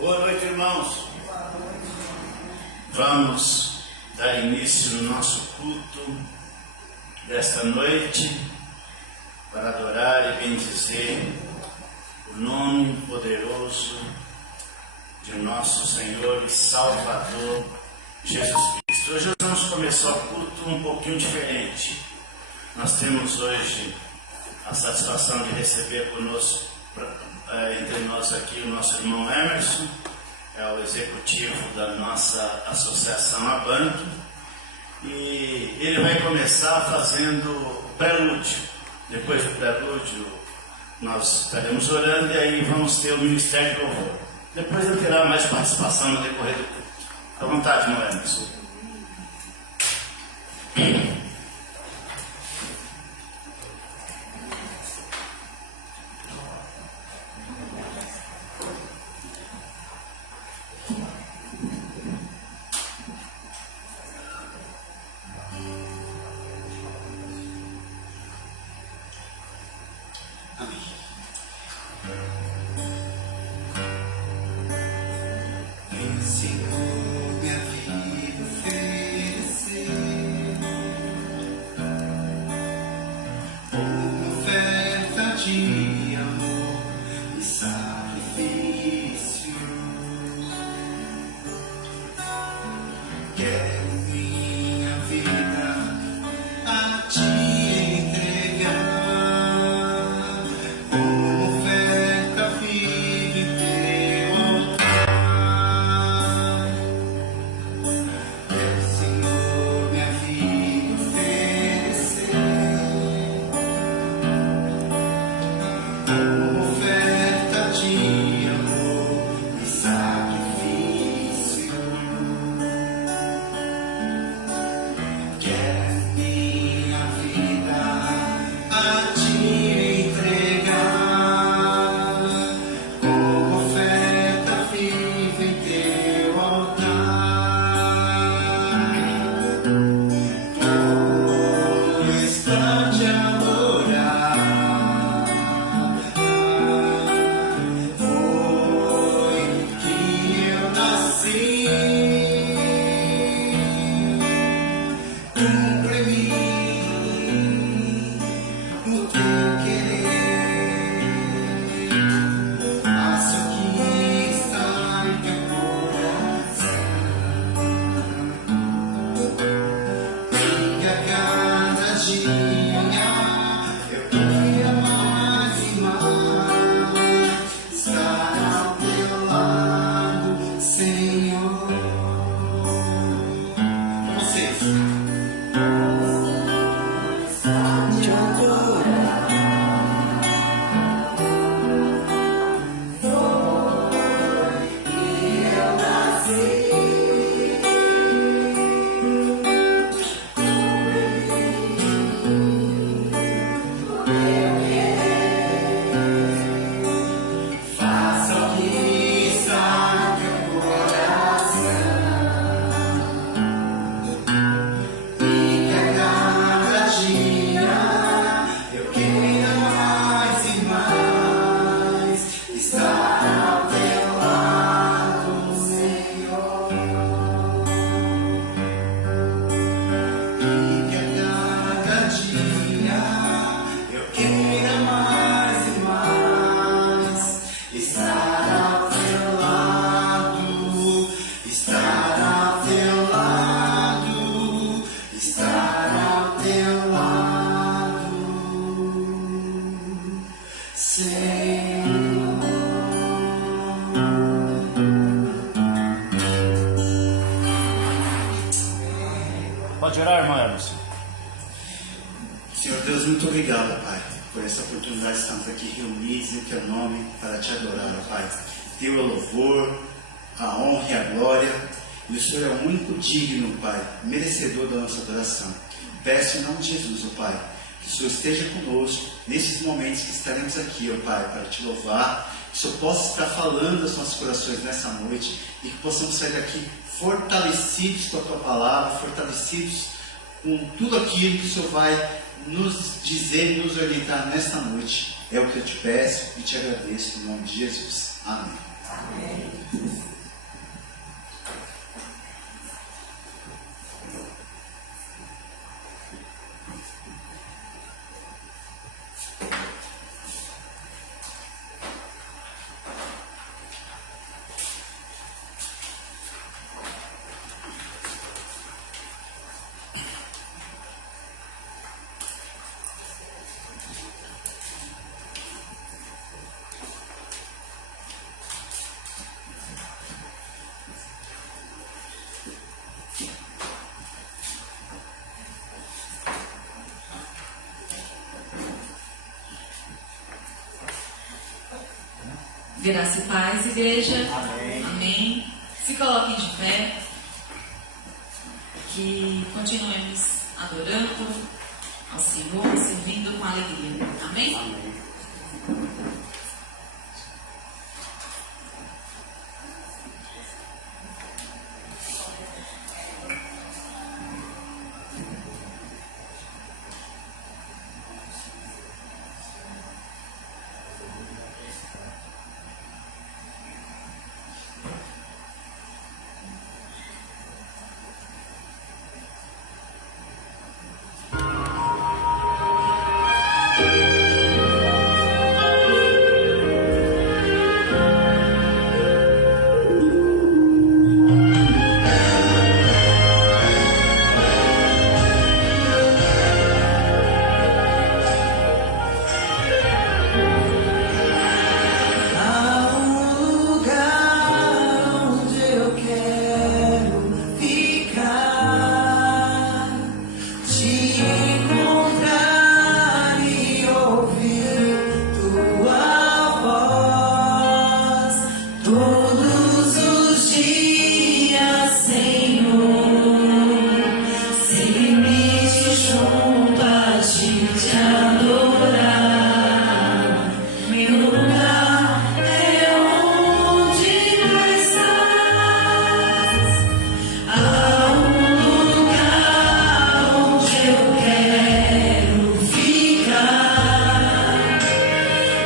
Boa noite, irmãos. Vamos dar início no nosso culto desta noite para adorar e bendizer o nome poderoso de nosso Senhor e Salvador Jesus Cristo. Hoje nós vamos começar o culto um pouquinho diferente. Nós temos hoje a satisfação de receber conosco entre nós aqui o nosso irmão Emerson, é o executivo da nossa associação Abanto, e ele vai começar fazendo o prelúdio. Depois do prelúdio nós estaremos orando e aí vamos ter o ministério de louvor. Depois ele terá mais participação no decorrer do culto. Fique à vontade, irmão Emerson. Pode orar, irmã Emerson. Senhor Deus, muito obrigado, Pai, por essa oportunidade de estarmos aqui reunidos em Teu nome para Te adorar, Pai. Teu é o louvor, a honra e a glória, e o Senhor é o único digno, Pai, merecedor da nossa adoração. Peço em nome de Jesus, ó Pai, que o Senhor esteja conosco nesses momentos que estaremos aqui, ó Pai, para Te louvar, que o Senhor possa estar falando aos nossos corações nessa noite e que possamos sair daqui fortalecidos com a Tua palavra, fortalecidos com tudo aquilo que o Senhor vai nos dizer e nos orientar nesta noite. É o que eu te peço e te agradeço em nome de Jesus. Amém. Amém. Graça e paz, igreja. Amém. Amém. Se coloquem de pé. Que continuemos adorando ao Senhor, servindo com alegria. Amém? Amém.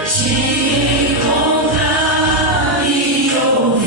Te encontrar e ouvir.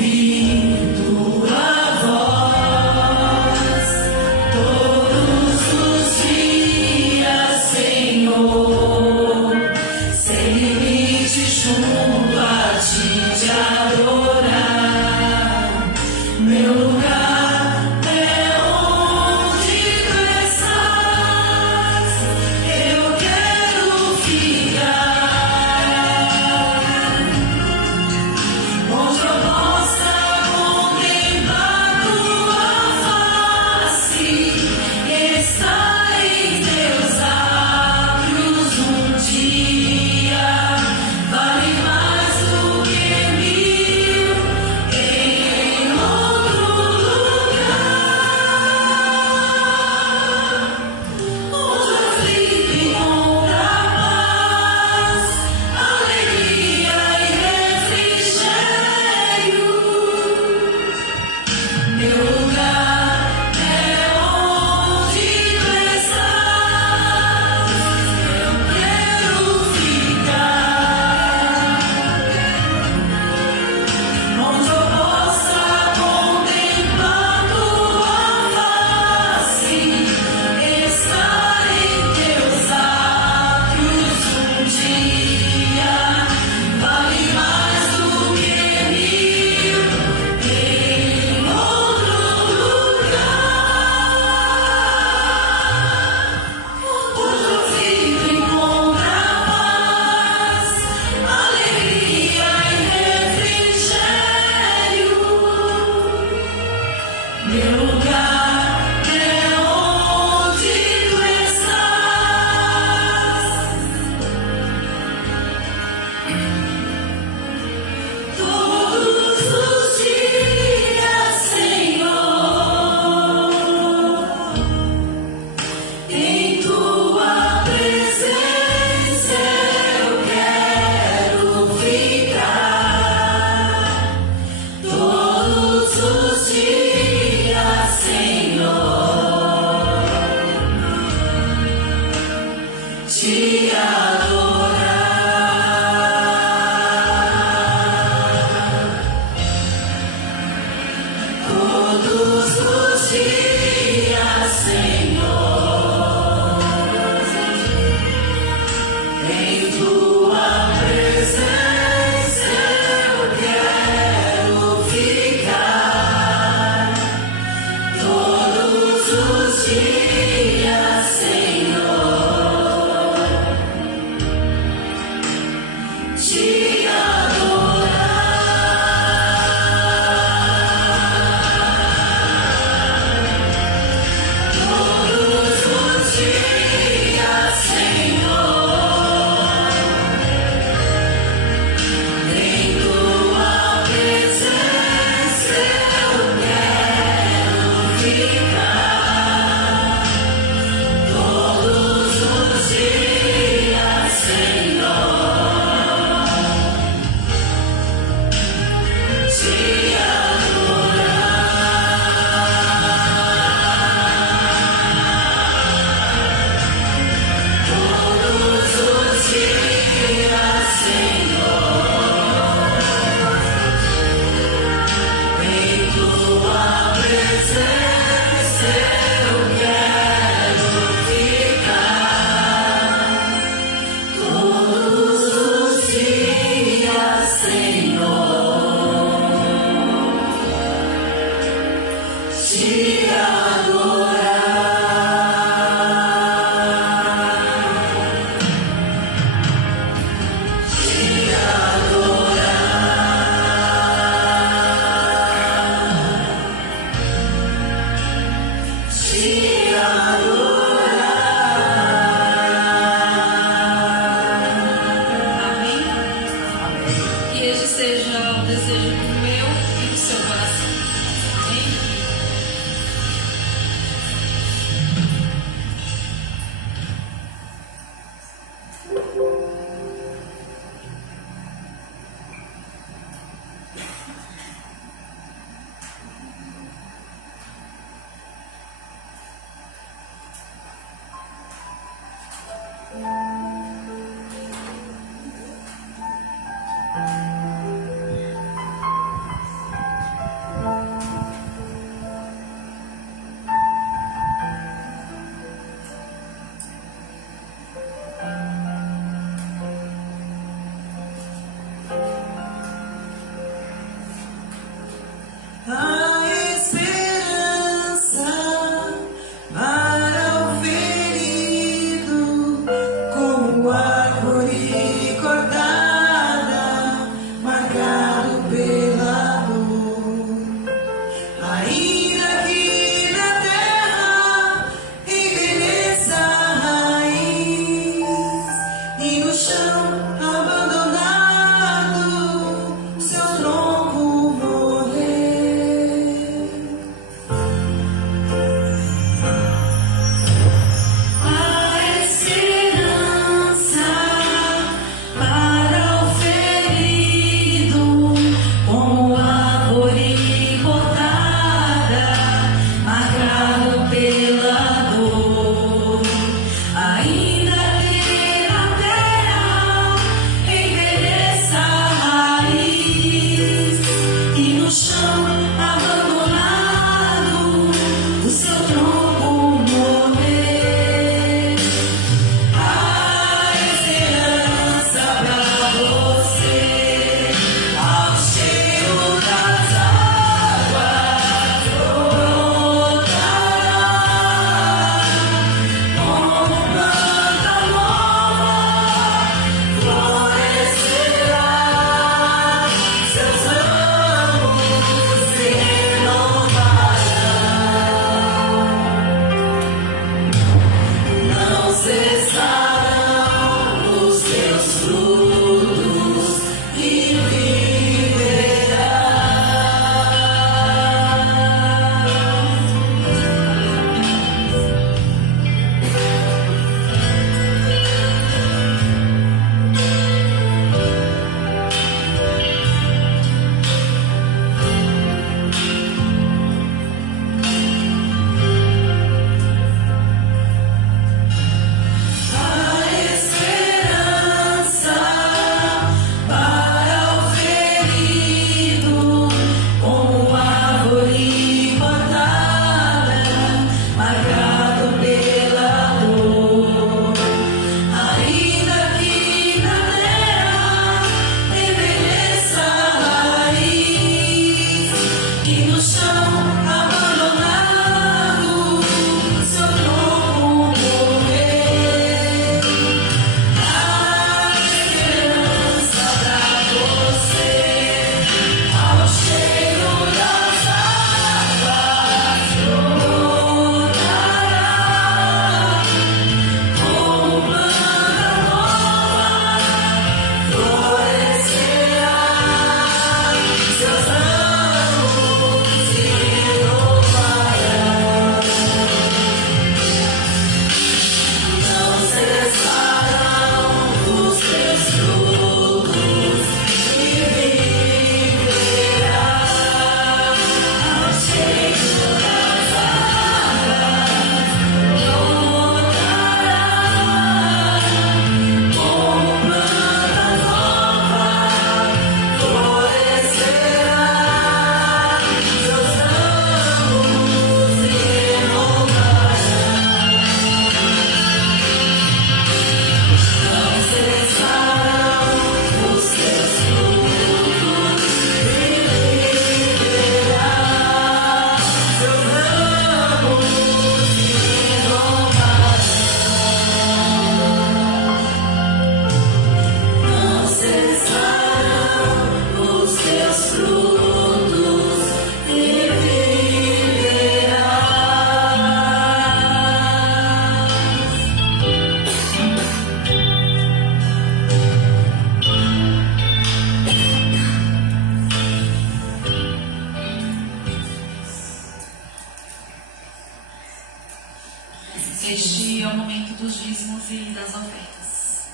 Este é o momento dos dízimos e das ofertas.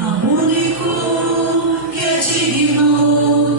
Ao único que é digno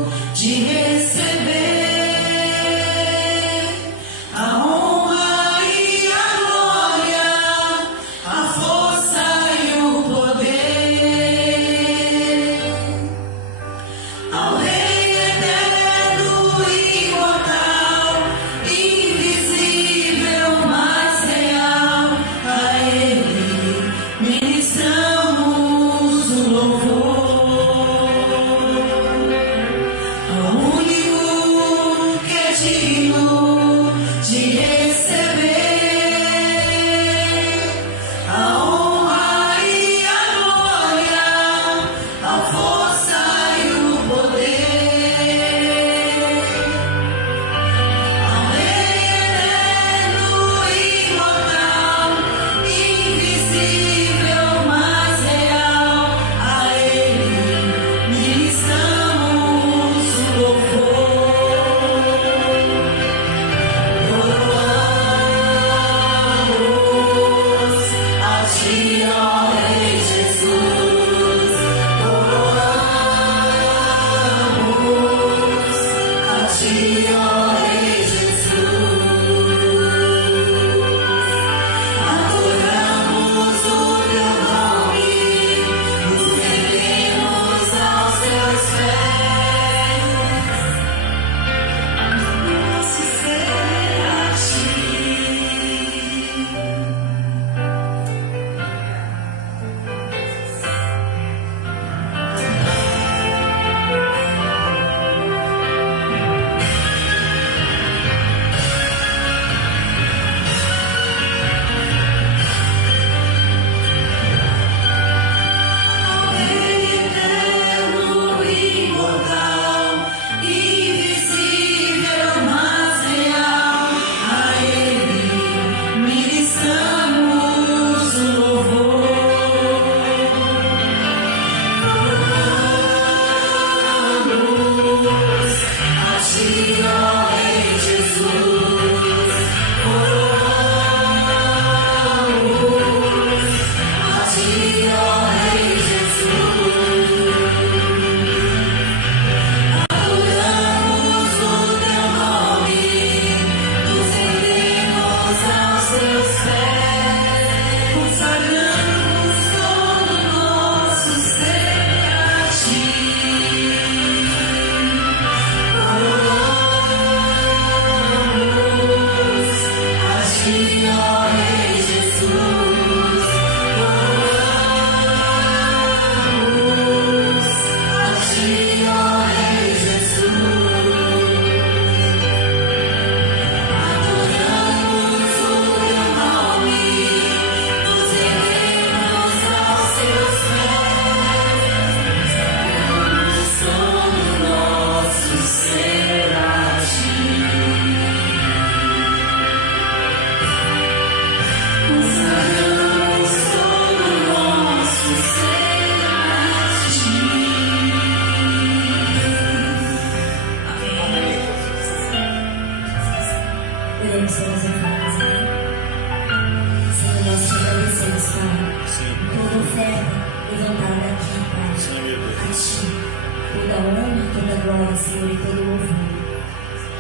glória, Senhor, e todo louvor.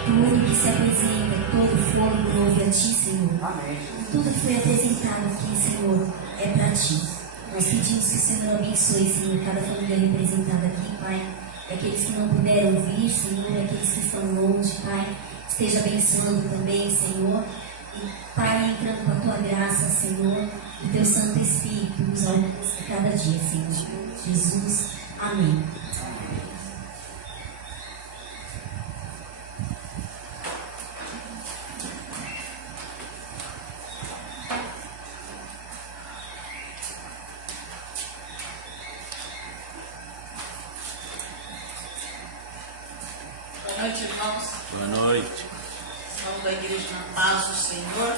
Tudo que se apresenta, todo fogo louve a Ti, Senhor. Amém. Tudo que foi apresentado aqui, Senhor, é para Ti. Nós pedimos que o Senhor abençoe, Senhor, cada família representada aqui, Pai. Aqueles que não puderam vir, Senhor, aqueles que estão longe, Pai. Esteja abençoando também, Senhor. E, Pai, entrando com a Tua graça, Senhor, e Teu Santo Espírito nos alcança cada dia, Senhor. Jesus, amém. Boa noite, irmãos. Boa noite. Irmãos da Igreja na Paz do Senhor.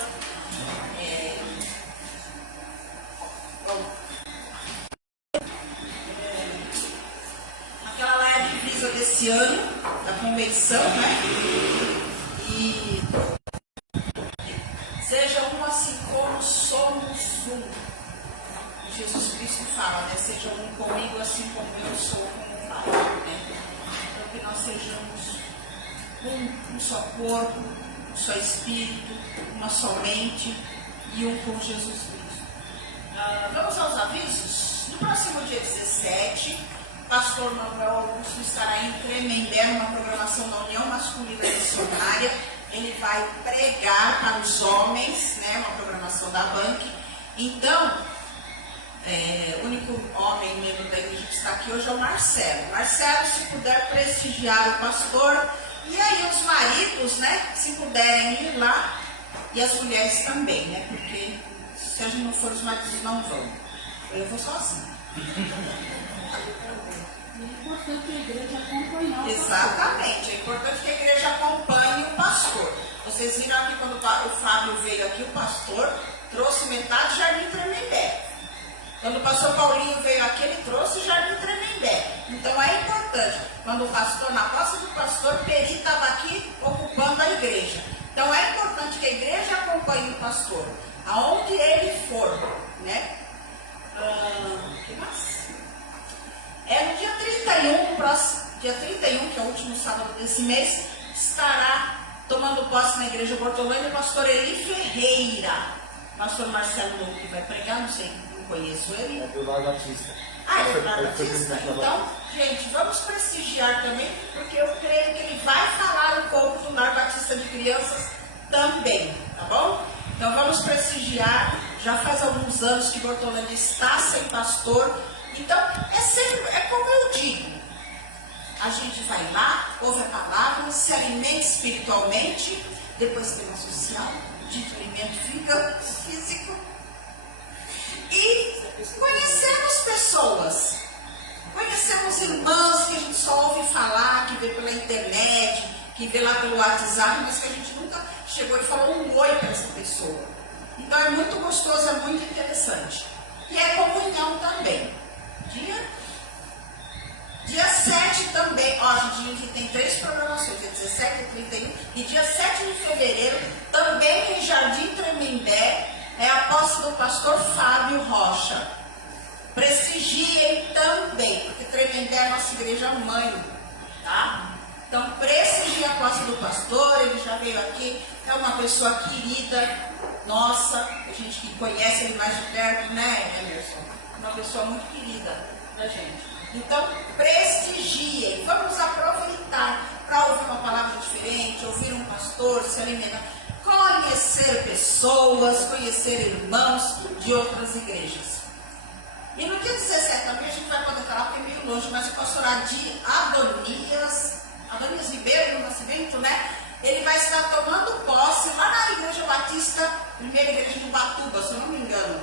Aquela lá é a divisa desse ano, da convenção, né? E seja um assim como somos um. Jesus Cristo fala, né? Seja um comigo assim como eu sou com o Pai, né? Então que nós sejamos um só corpo, um só espírito, uma só mente e um com Jesus Cristo. Vamos aos avisos? No próximo dia 17, o pastor Manuel Augusto estará em Tremembé, numa programação da União Masculina Missionária. Ele vai pregar para os homens, né, uma programação da Bank. Então, o único homem membro da igreja que está aqui hoje é o Marcelo. Marcelo, se puder prestigiar o pastor, e aí os maridos, né, se puderem ir lá, e as mulheres também, né, porque se a gente não for, os maridos não vão. Eu vou sozinha. É importante que a igreja acompanhe. Exatamente, é importante que a igreja acompanhe o pastor. Vocês viram aqui quando o Fábio veio aqui, o pastor trouxe metade Jardim Tremembé. Quando o pastor Paulinho veio aqui, ele trouxe Jardim Tremembé. Então é importante. Quando o pastor, na posse do pastor, Peri estava aqui ocupando a igreja. Então é importante que a igreja acompanhe o pastor, aonde ele for, né? Que mais? No dia 31, próximo, dia 31, que é o último sábado desse mês, estará tomando posse na igreja Bortolândia o pastor Eli Ferreira. Pastor Marcelo Louco que vai pregar, não sei, não conheço ele. É do Lar Batista. É do Lar Batista? Então, gente, vamos prestigiar também, porque eu creio que ele vai falar um pouco do Lar Batista de Crianças também, tá bom? Então vamos prestigiar. Já faz alguns anos que Bortolândia está sem pastor. Então, é como eu digo, a gente vai lá, ouve a palavra, se alimenta espiritualmente, depois tem uma social, dito alimento fica físico, e conhecemos pessoas, conhecemos irmãos que a gente só ouve falar, que vê pela internet, que vê lá pelo WhatsApp, mas que a gente nunca chegou e falou um oi para essa pessoa. Então é muito gostoso, é muito interessante. E é comunhão também. Dia 7 também, ó, a gente tem 3 programações, dia 17 e 31, e dia 7 de fevereiro, também em Jardim Tremembé, é a posse do pastor Fábio Rocha. Prestigiem também, porque Tremembé é a nossa igreja mãe, tá? Então prestigiem a posse do pastor, ele já veio aqui, é uma pessoa querida, nossa, a gente que conhece ele mais de perto, né, Emerson? Uma pessoa muito querida da gente. Então, prestigiem, vamos aproveitar para ouvir uma palavra diferente, ouvir um pastor, se alimentar, conhecer pessoas, conhecer irmãos de outras igrejas. E no dia 17 também a gente vai poder estar lá, porque é meio longe, mas o pastor Adonias Ribeiro, no Nascimento, né? Ele vai estar tomando posse lá na Igreja Batista, primeira igreja de Ubatuba, se eu não me engano.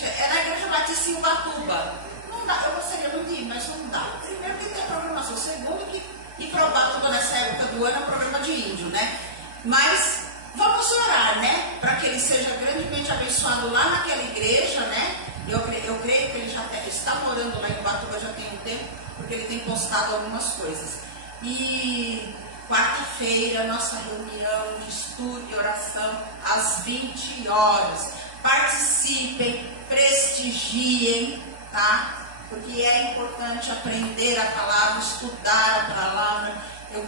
É na Igreja Batista em Ubatuba. Não dá, eu gostaria muito de ir, mas não dá. Primeiro que tem a programação, segundo que Ubatuba nessa época do ano é um programa de índio, né? Mas vamos orar, né? Para que ele seja grandemente abençoado lá naquela igreja, né? Eu creio que ele já está morando lá em Ubatuba já tem um tempo, porque ele tem postado algumas coisas. E quarta-feira, nossa reunião de estudo e oração às 20 horas. Participem, prestigiem, tá? porque é importante aprender a palavra, estudar a palavra. Eu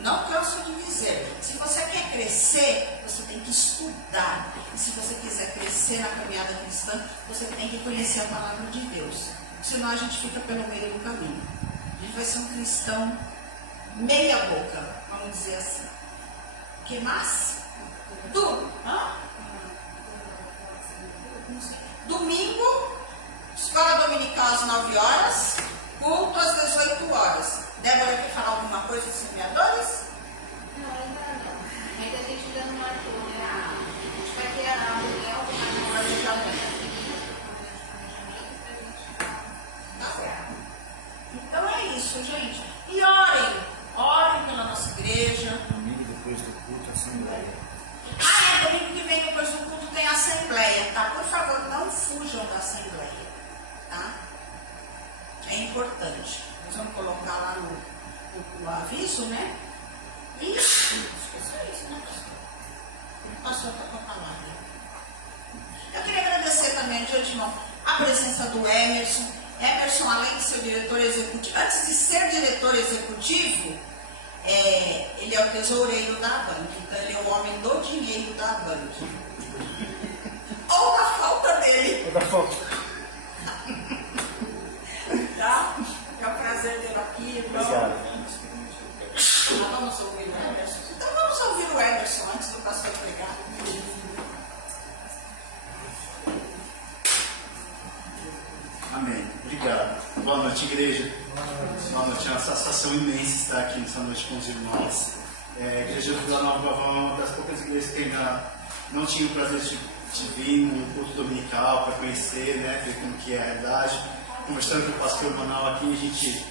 não canso de dizer, se você quer crescer, você tem que estudar. E se você quiser crescer na caminhada cristã, você tem que conhecer a palavra de Deus. Senão a gente fica pelo meio do caminho. A gente vai ser um cristão meia boca, vamos dizer assim. O que mais? Domingo, escola dominical às 9 horas, culto às 18 horas. Débora quer falar alguma coisa dos semeadores? Não, ainda não. Ainda a gente ainda não marcou, né? A gente vai ter a reunião com a Então é isso, gente. E orem pela nossa igreja. Domingo depois do culto, assembleia. Domingo que vem depois do culto tem assembleia, tá? Por favor, não fujam da assembleia, tá? É importante. Nós vamos colocar lá no aviso, né? E acho que é só isso, né? Passou com a palavra. Eu queria agradecer também de antemão a presença do Emerson. Emerson, além de ser diretor executivo, antes de ser diretor executivo, ele é o tesoureiro da banca. Então ele é o homem do dinheiro da banca. Ou da falta dele. Ou da falta. Tá? É um prazer tê-lo aqui. Obrigado. Vamos ouvir o Emerson. Então vamos ouvir o Emerson antes do pastor pregar. Amém. Obrigado. Boa noite, igreja. Boa noite. É uma satisfação imensa estar aqui nessa noite com os irmãos. A igreja do Vila Nova Galvão é uma das poucas igrejas que ainda não tinha o prazer de vir no culto dominical para conhecer, né, ver como que é a realidade. Conversando com o pastor Manuel aqui, a gente,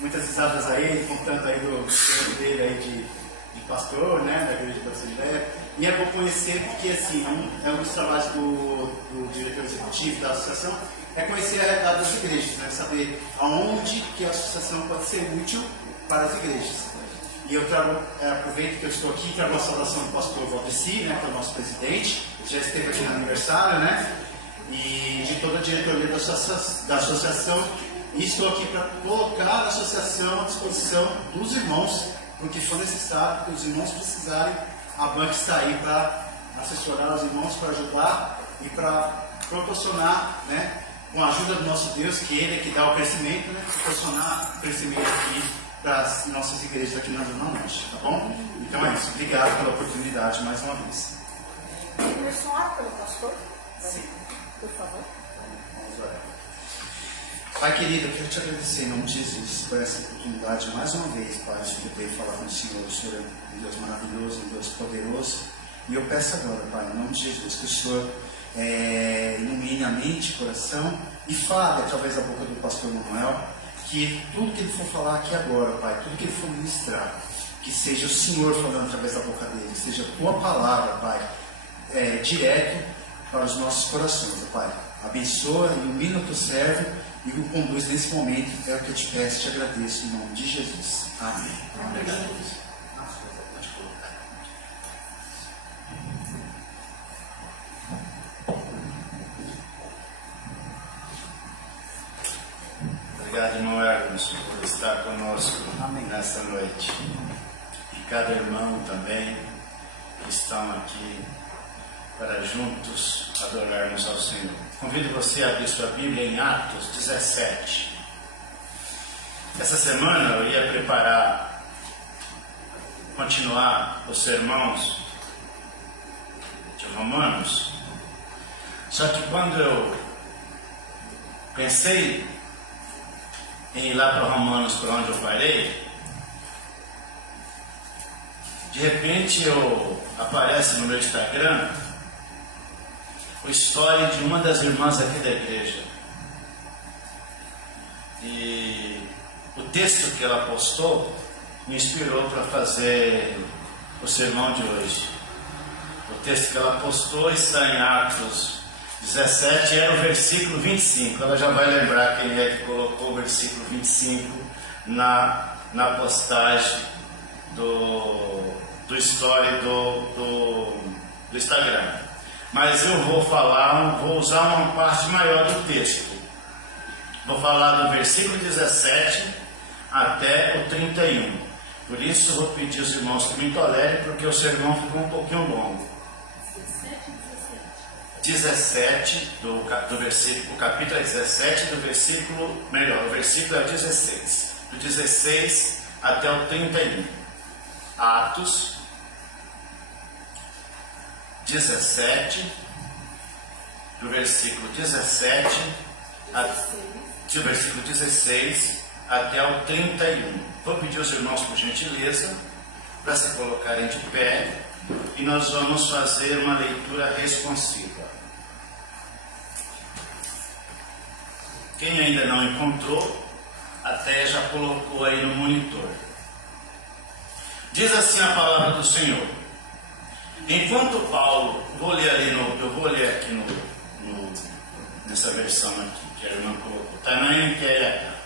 muitas risadas aí, contando aí do tempo dele aí de pastor, né, da igreja da Assembleia. E é bom conhecer porque, assim, é um dos trabalhos do diretor executivo da associação, é conhecer a realidade das igrejas, né? Saber aonde que a associação pode ser útil para as igrejas. E eu aproveito que eu estou aqui e trago a saudação do pastor Valdeci, né, que é o nosso presidente, já esteve aqui no aniversário, né? E de toda a diretoria da associação. E estou aqui para colocar a associação à disposição dos irmãos, no que for necessário, que os irmãos precisarem. A banca está aí para assessorar os irmãos, para ajudar e para proporcionar, né, com a ajuda do nosso Deus, que Ele é que dá o crescimento, né, proporcionar o crescimento aqui para as nossas igrejas aqui na Zona Norte, tá bom? Então é isso. Obrigado pela oportunidade mais uma vez. Emerson, ora pelo pastor. Sim. Por favor. Vamos orar. Pai querido, eu quero te agradecer em nome de Jesus por essa oportunidade mais uma vez, Pai, de poder falar com o Senhor. O Senhor é um Deus maravilhoso, um Deus poderoso. E eu peço agora, Pai, em nome de Jesus, que o Senhor ilumine a mente, o coração e fale através da boca do pastor Manuel, que tudo que ele for falar aqui agora, Pai, tudo que ele for ministrar, que seja o Senhor falando através da boca dele, seja a tua palavra, Pai, direto para os nossos corações, Pai. Abençoa, ilumina o teu servo e o conduz nesse momento. É o que eu te peço e te agradeço em nome de Jesus. Amém. Obrigado. Obrigado, irmão Hermes, por estar conosco nesta noite. E cada irmão também que estão aqui para juntos adorarmos ao Senhor. Convido você a abrir sua Bíblia em Atos 17. Essa semana eu ia continuar os sermões de Romanos, só que quando eu pensei em ir lá para Romanos, para onde eu parei, de repente aparece no meu Instagram o story de uma das irmãs aqui da igreja. E o texto que ela postou me inspirou para fazer o sermão de hoje. O texto que ela postou está em Atos 17, era o versículo 25. Ela já vai lembrar quem é que colocou o versículo 25 na postagem do story do Instagram. Mas eu vou usar uma parte maior do texto. Vou falar do versículo 17 até o 31. Por isso vou pedir aos irmãos que me tolerem, porque o sermão ficou um pouquinho longo. 17 do versículo, o capítulo é 17 do versículo, melhor, o versículo é 16. Do 16 até o 31. Atos 17, do versículo 17 do versículo 16 até o 31. Vou pedir aos irmãos, por gentileza, para se colocarem de pé, e nós vamos fazer uma leitura responsiva. Quem ainda não encontrou, até já colocou aí no monitor. Diz assim a palavra do Senhor. Enquanto Paulo, eu vou ler aqui nessa versão aqui que a irmã colocou, está na NTLH.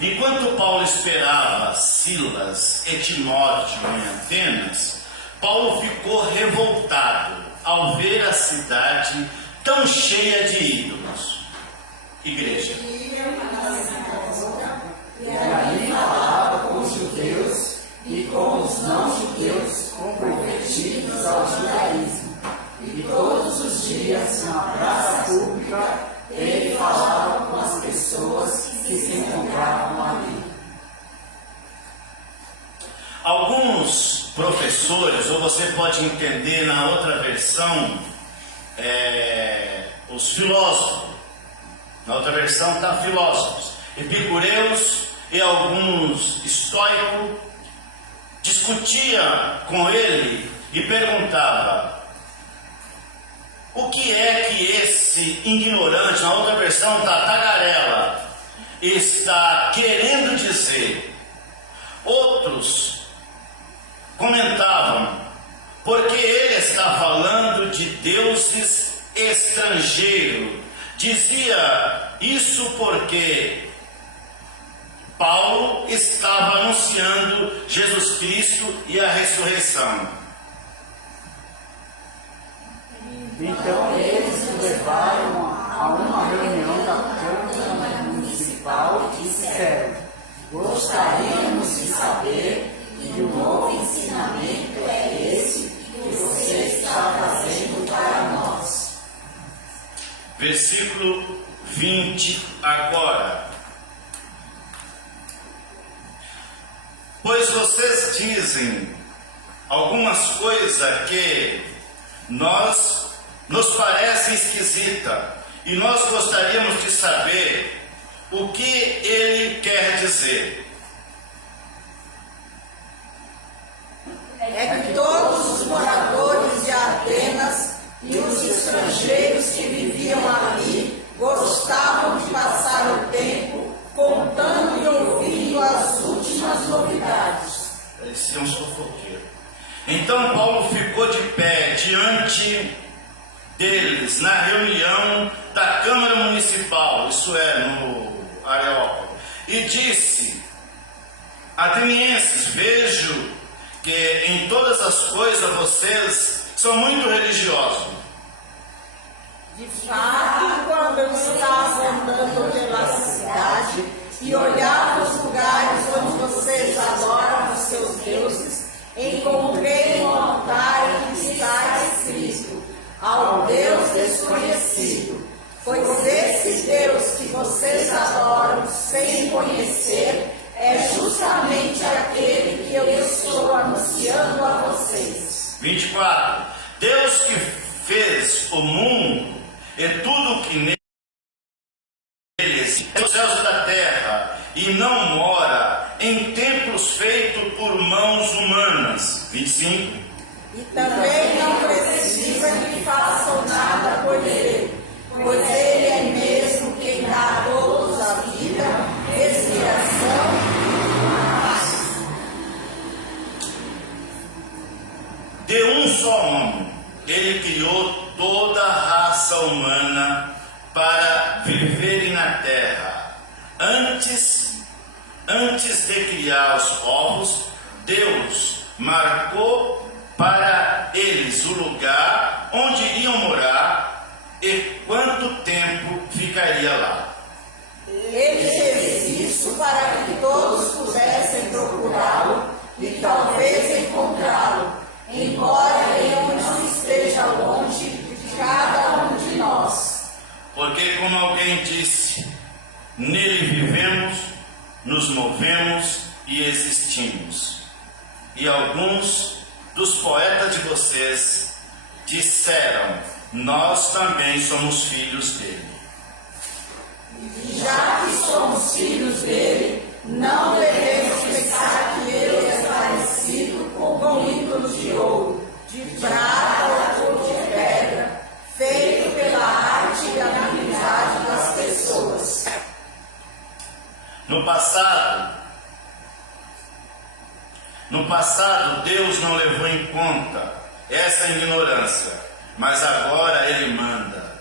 Enquanto Paulo esperava Silas e Timóteo em Atenas, Paulo ficou revoltado ao ver a cidade tão cheia de ídolos. Igreja. E ali falava com os judeus e com os não-judeus convertidos ao judaísmo. E todos os dias, na praça pública, ele falava com as pessoas que se encontravam ali. Alguns professores, ou você pode entender na outra versão, os filósofos. Na outra versão está filósofos, epicureus e alguns estoicos, discutia com ele e perguntava: o que é que esse ignorante, na outra versão está tagarela, está querendo dizer? Outros comentavam: porque ele está falando de deuses estrangeiros. Dizia isso porque Paulo estava anunciando Jesus Cristo e a ressurreição. Então eles o levaram a uma reunião da Câmara Municipal e disseram: gostaríamos de saber que o novo ensinamento é esse que você está fazendo para nós. Versículo 20 agora. Pois vocês dizem algumas coisas que nos parecem esquisitas, e nós gostaríamos de saber o que ele quer dizer. É que todos os moradores de Atenas e os estrangeiros que viviam ali gostavam de passar o tempo contando e ouvindo as últimas novidades. Parecia um fofoqueiro. Então Paulo ficou de pé diante deles na reunião da Câmara Municipal, isso é, no Areópago, e disse: atenienses, vejo que em todas as coisas vocês são muito religiosos. De fato, quando eu estava andando pela cidade e olhava os lugares onde vocês adoram os seus deuses, encontrei um altar em que está escrito: ao Deus desconhecido. Pois esse Deus que vocês adoram sem conhecer é justamente aquele que eu estou anunciando a vocês. 24. Deus que fez o mundo e tudo que nele existe, os céus da terra, e não mora em templos feitos por mãos humanas. 25. E também não precisa que façam nada por ele, pois ele é mesmo quem dá a todos a vida, respiração. De um só homem, ele criou toda a raça humana para viverem na terra. Antes de criar os povos, Deus marcou para eles o lugar onde iriam morar e quanto tempo ficaria lá. Ele para que todos pudessem procurá-lo e talvez encontrá-lo, embora ele não esteja longe de cada um de nós. Porque, como alguém disse, nele vivemos, nos movemos e existimos. E alguns dos poetas de vocês disseram: nós também somos filhos dele. Já que somos filhos dele, não devemos pensar que ele é parecido com ídolos de ouro, de prata ou de pedra, feito pela arte e habilidade das pessoas. No passado, Deus não levou em conta essa ignorância, mas agora Ele manda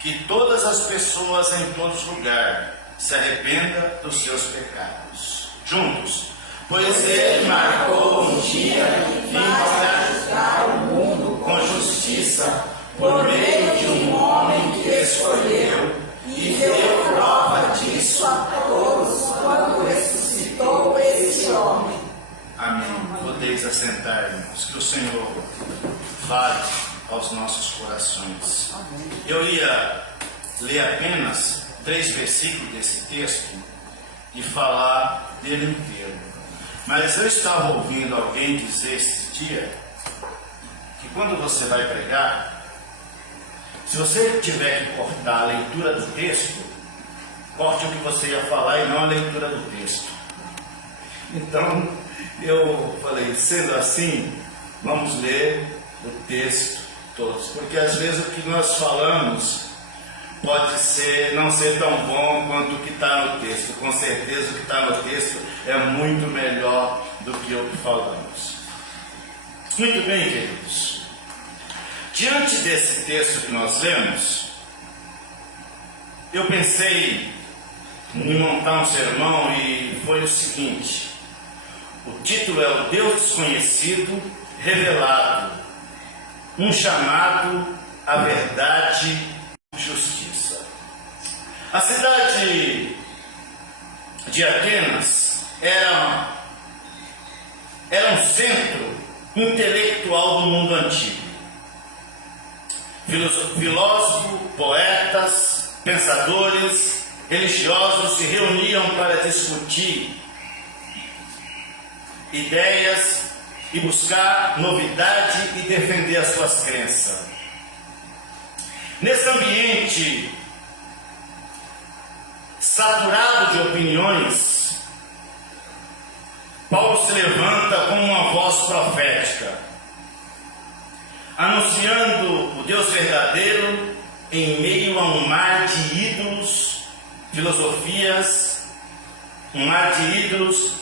que todas as pessoas em todos os lugares se arrependam dos seus pecados. Juntos, pois Ele marcou um dia e vai julgar o mundo com justiça por meio de um homem que escolheu e deu prova disso a todos quando ressuscitou esse homem. Amém. Podeis assentar, irmãos, que o Senhor fale aos nossos corações. Eu ia ler apenas 3 versículos desse texto e falar dele inteiro. Mas eu estava ouvindo alguém dizer esse dia que quando você vai pregar, se você tiver que cortar a leitura do texto, corte o que você ia falar e não a leitura do texto. Então, eu falei, sendo assim, vamos ler o texto todos, porque às vezes o que nós falamos pode não ser tão bom quanto o que está no texto. Com certeza o que está no texto é muito melhor do que o que falamos. Muito bem, queridos. Diante desse texto que nós lemos, eu pensei em montar um sermão e foi o seguinte: o título é O Deus Desconhecido Revelado, um chamado à verdade e justiça. A cidade de Atenas era um centro intelectual do mundo antigo. Filósofos, poetas, pensadores, religiosos se reuniam para discutir ideias e buscar novidade e defender as suas crenças. Nesse ambiente saturado de opiniões, Paulo se levanta com uma voz profética, anunciando o Deus verdadeiro em meio a um mar de ídolos,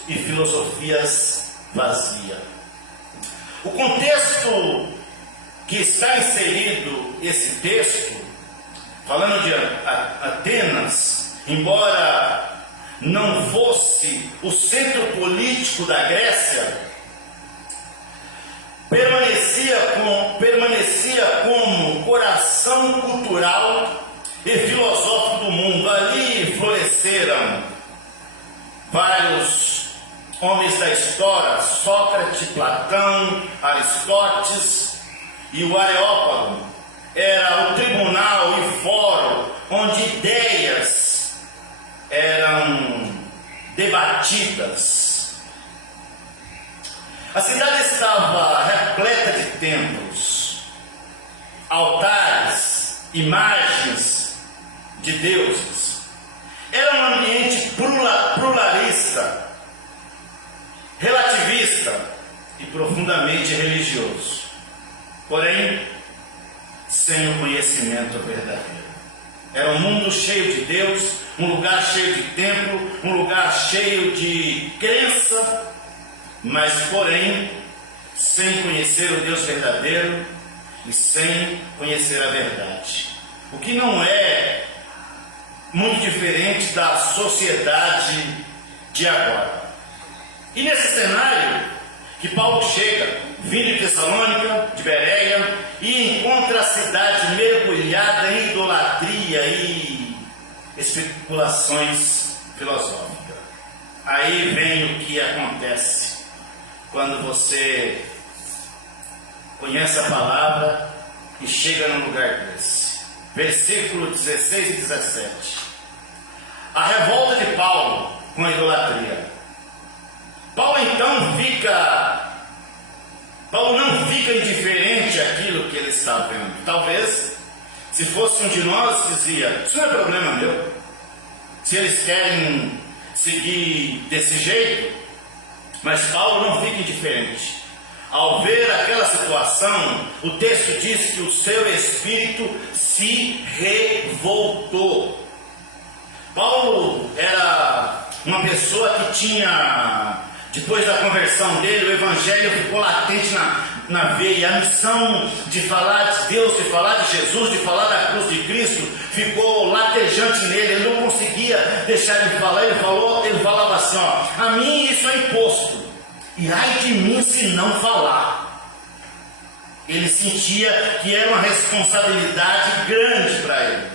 e filosofias vazias. O contexto que está inserido esse texto, falando de Atenas, embora não fosse o centro político da Grécia, permanecia como coração cultural e filosófico do mundo. Ali floresceram vários homens da história: Sócrates, Platão, Aristóteles, e o Areópago era o tribunal e fórum onde ideias eram debatidas. A cidade estava repleta de templos, altares, imagens de deuses. Era um ambiente pluralista, relativista e profundamente religioso, porém sem o conhecimento verdadeiro. Era um mundo cheio de Deus, um lugar cheio de templo, um lugar cheio de crença, mas porém sem conhecer o Deus verdadeiro e sem conhecer a verdade. O que não é muito diferente da sociedade de agora. E nesse cenário que Paulo chega, vindo de Tessalônica, de Bereia, e encontra a cidade mergulhada em idolatria e especulações filosóficas. aí vem o que acontece quando você conhece a palavra e chega num lugar desse. Versículo 16 e 17. A revolta de Paulo com a idolatria. Paulo não fica indiferente àquilo que ele está vendo. Talvez, se fosse um de nós, dizia: isso não é problema meu. Se eles querem seguir desse jeito. Mas Paulo não fica indiferente. Ao ver aquela situação, o texto diz que o seu espírito se revoltou. Paulo era uma pessoa que tinha, depois da conversão dele, o evangelho ficou latente na veia. A missão de falar de Deus, de falar de Jesus, de falar da cruz de Cristo, ficou latejante nele. Ele não conseguia deixar de falar. Ele falava assim: ó, a mim isso é imposto, e ai de mim se não falar. Ele sentia que era uma responsabilidade grande para ele.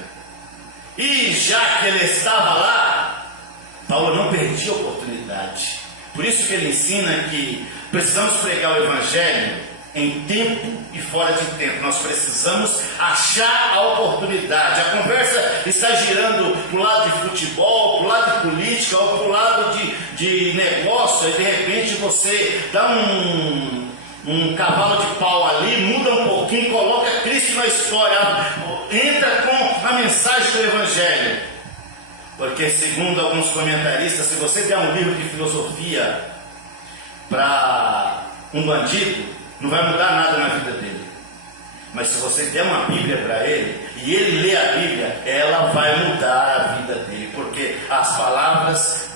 E já que ele estava lá, Paulo não perdia a oportunidade. Por isso que ele ensina que precisamos pregar o evangelho em tempo e fora de tempo. Nós precisamos achar a oportunidade. A conversa está girando para o lado de futebol, para o lado de política, ou para o lado de negócio, e de repente você dá um cavalo de pau ali, muda um pouquinho, coloca Cristo na história, entra com a mensagem do evangelho. Porque, segundo alguns comentaristas, se você der um livro de filosofia para um bandido, não vai mudar nada na vida dele. Mas se você der uma Bíblia para ele, e ele lê a Bíblia, ela vai mudar a vida dele. Porque as palavras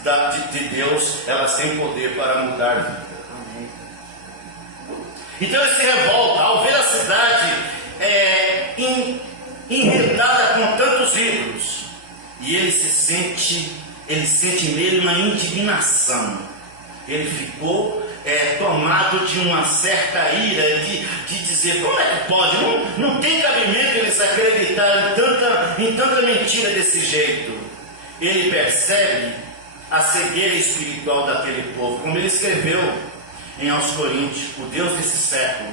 de Deus, elas têm poder para mudar a vida. Então ele se revolta ao ver a cidade enredada com tantos ídolos. E ele sente nele uma indignação. Ele ficou tomado de uma certa ira, de dizer: como é que pode? Não tem cabimento eles acreditarem em tanta mentira desse jeito. Ele percebe a cegueira espiritual daquele povo, como ele escreveu em aos Coríntios: o Deus desse século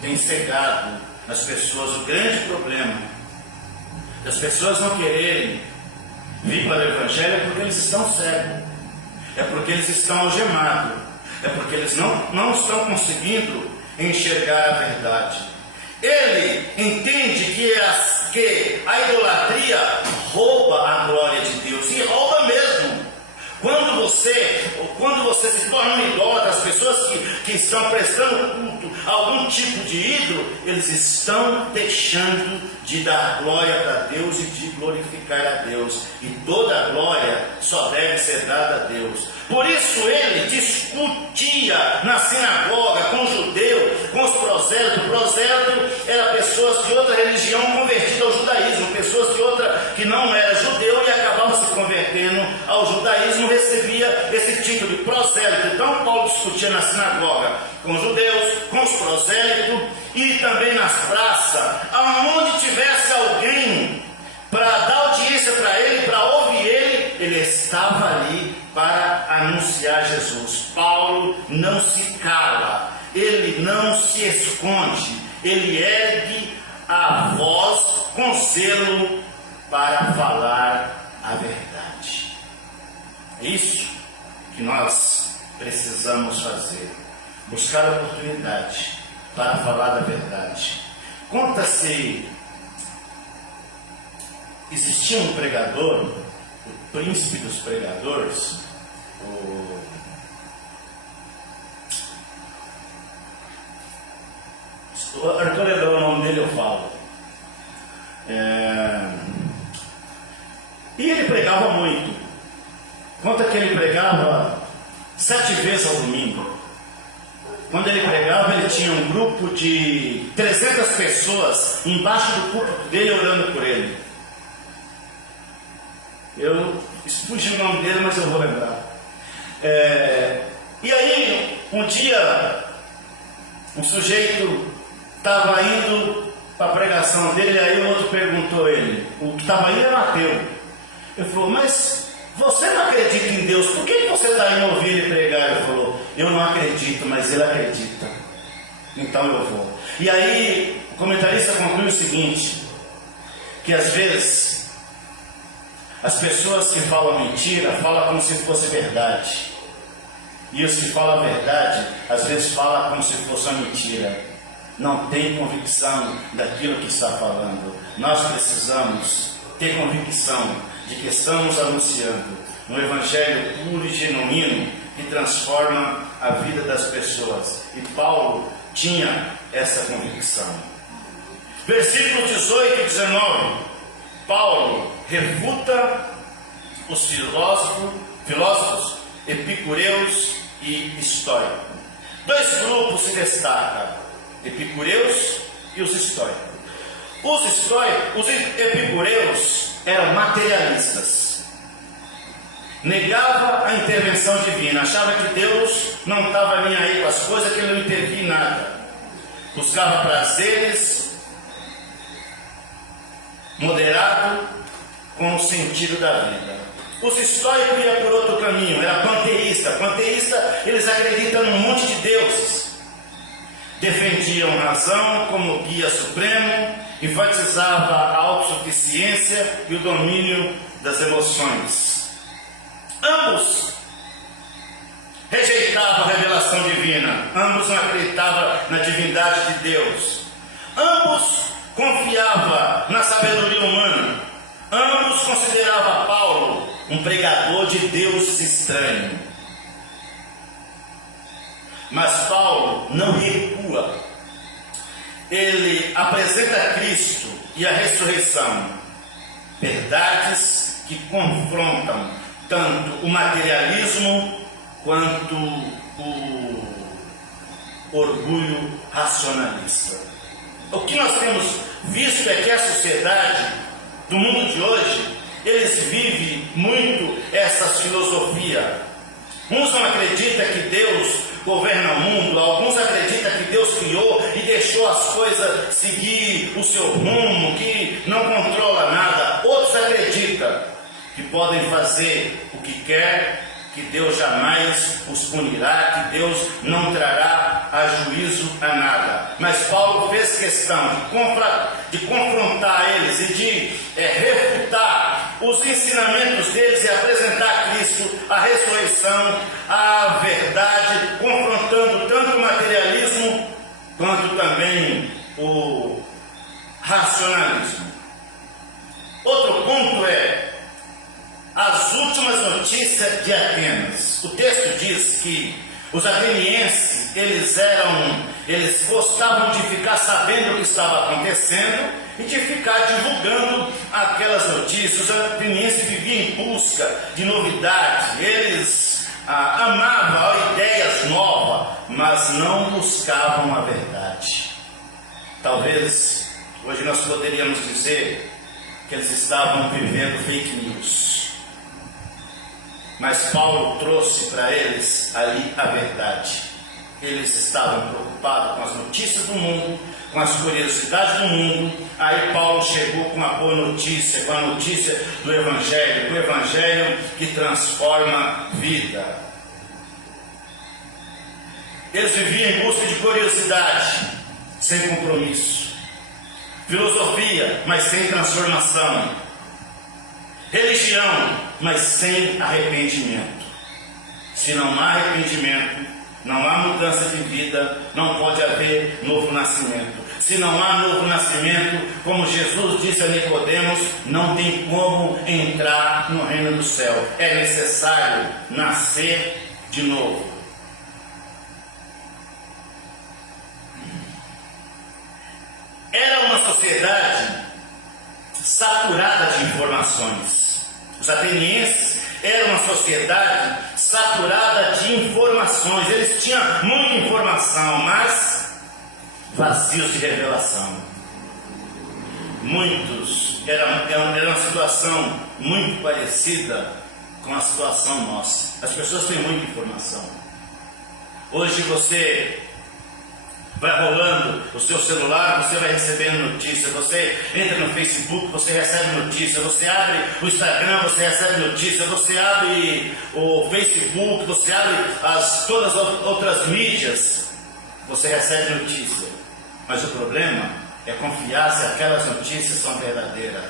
tem cegado as pessoas. O grande problema das pessoas não quererem vir para o evangelho é porque eles estão cegos, é porque eles estão algemados, é porque eles não estão conseguindo enxergar a verdade. Ele entende que a idolatria rouba a glória de Deus, e rouba mesmo. Quando você se torna um idólatra, as pessoas que estão prestando culto a algum tipo de ídolo, eles estão deixando de dar glória para Deus e de glorificar a Deus. E toda a glória só deve ser dada a Deus. Por isso ele discutia na sinagoga com os judeus, com os prosélitos. Prosélito eram pessoas de outra religião convertidas ao judaísmo, pessoas de outra que não era judeu e acabavam se convertendo ao judaísmo, recebia esse título de prosélito. Então Paulo discutia na sinagoga com os judeus, com os prosélitos e também nas praças, aonde tivesse alguém para dar audiência para ele, para ouvir ele estava ali para anunciar Jesus. Paulo não se cala, ele não se esconde, ele ergue a voz com zelo para falar a verdade. É isso que nós precisamos fazer, buscar a oportunidade para falar da verdade. Conta-se, existia um pregador, o príncipe dos pregadores, o Arthur é o nome dele, eu falo. E ele pregava muito. Conta que ele pregava 7 vezes ao domingo. Quando ele pregava, ele tinha um grupo de 300 pessoas embaixo do púlpito dele orando por ele. Eu fugi o nome dele, mas eu vou lembrar. E aí, um dia, um sujeito estava indo para a pregação dele, e aí o outro perguntou a ele, o que estava indo era ateu. Ele falou: mas você não acredita em Deus, por que você está indo ouvir ele pregar? Ele falou, eu não acredito, mas ele acredita, então eu vou. E aí o comentarista conclui o seguinte, que às vezes as pessoas que falam mentira, falam como se fosse verdade, e os que falam a verdade, às vezes falam como se fosse uma mentira, não tem convicção daquilo que está falando. Nós precisamos ter convicção de que estamos anunciando um evangelho puro e genuíno que transforma a vida das pessoas. E Paulo tinha essa convicção. Versículos 18 e 19. Paulo refuta os filósofos epicureus e estoicos. Dois grupos se destacam: epicureus e os estoicos. Os epicureus eram materialistas, negava a intervenção divina, achava que Deus não estava nem aí com as coisas, que ele não intervia em nada, buscava prazeres moderado com o sentido da vida. Os estoicos iam por outro caminho, era panteísta. Panteísta, eles acreditam num monte de deuses, defendiam razão como guia supremo, enfatizava a autossuficiência e o domínio das emoções. Ambos rejeitavam a revelação divina, ambos não acreditavam na divindade de Deus, ambos confiavam na sabedoria humana, ambos consideravam Paulo um pregador de deuses estranho. Mas Paulo não recua. Ele apresenta Cristo e a ressurreição, verdades que confrontam tanto o materialismo quanto o orgulho racionalista. O que nós temos visto é que a sociedade do mundo de hoje, eles vivem muito essas filosofias. Uns não acreditam que Deus governa o mundo, alguns acreditam que Deus criou e deixou as coisas seguir o seu rumo, que não controla nada. Outros acreditam que podem fazer o que quer, que Deus jamais os punirá, que Deus não trará a juízo a nada. Mas Paulo fez questão de confrontar eles e de refutar os ensinamentos deles e apresentar Cristo, a ressurreição, a verdade, confrontando tanto o materialismo quanto também o racionalismo. Outro ponto é as últimas notícias de Atenas. O texto diz que os atenienses, eles gostavam de ficar sabendo o que estava acontecendo e de ficar divulgando aquelas notícias. Os atenienses viviam em busca de novidades, eles amavam ideias novas, mas não buscavam a verdade. Talvez hoje nós poderíamos dizer que eles estavam vivendo fake news. Mas Paulo trouxe para eles ali a verdade. Eles estavam preocupados com as notícias do mundo, com as curiosidades do mundo. Aí Paulo chegou com uma boa notícia, com a notícia do Evangelho, o Evangelho que transforma vida. Eles viviam em busca de curiosidade, sem compromisso. Filosofia, mas sem transformação. Religião, mas sem arrependimento. Se não há arrependimento, não há mudança de vida, não pode haver novo nascimento. Se não há novo nascimento, como Jesus disse a Nicodemos, não tem como entrar no reino do céu. É necessário nascer de novo. Era uma sociedade saturada de informações. Os atenienses eram uma sociedade saturada de informações. Eles tinham muita informação, mas vazios de revelação. Muitos era uma situação muito parecida com a situação nossa. As pessoas têm muita informação. Hoje você vai rolando o seu celular, você vai recebendo notícia, você entra no Facebook, você recebe notícia, você abre o Instagram, você recebe notícia, você abre o Facebook, você abre todas as outras mídias, você recebe notícia. Mas o problema é confiar se aquelas notícias são verdadeiras,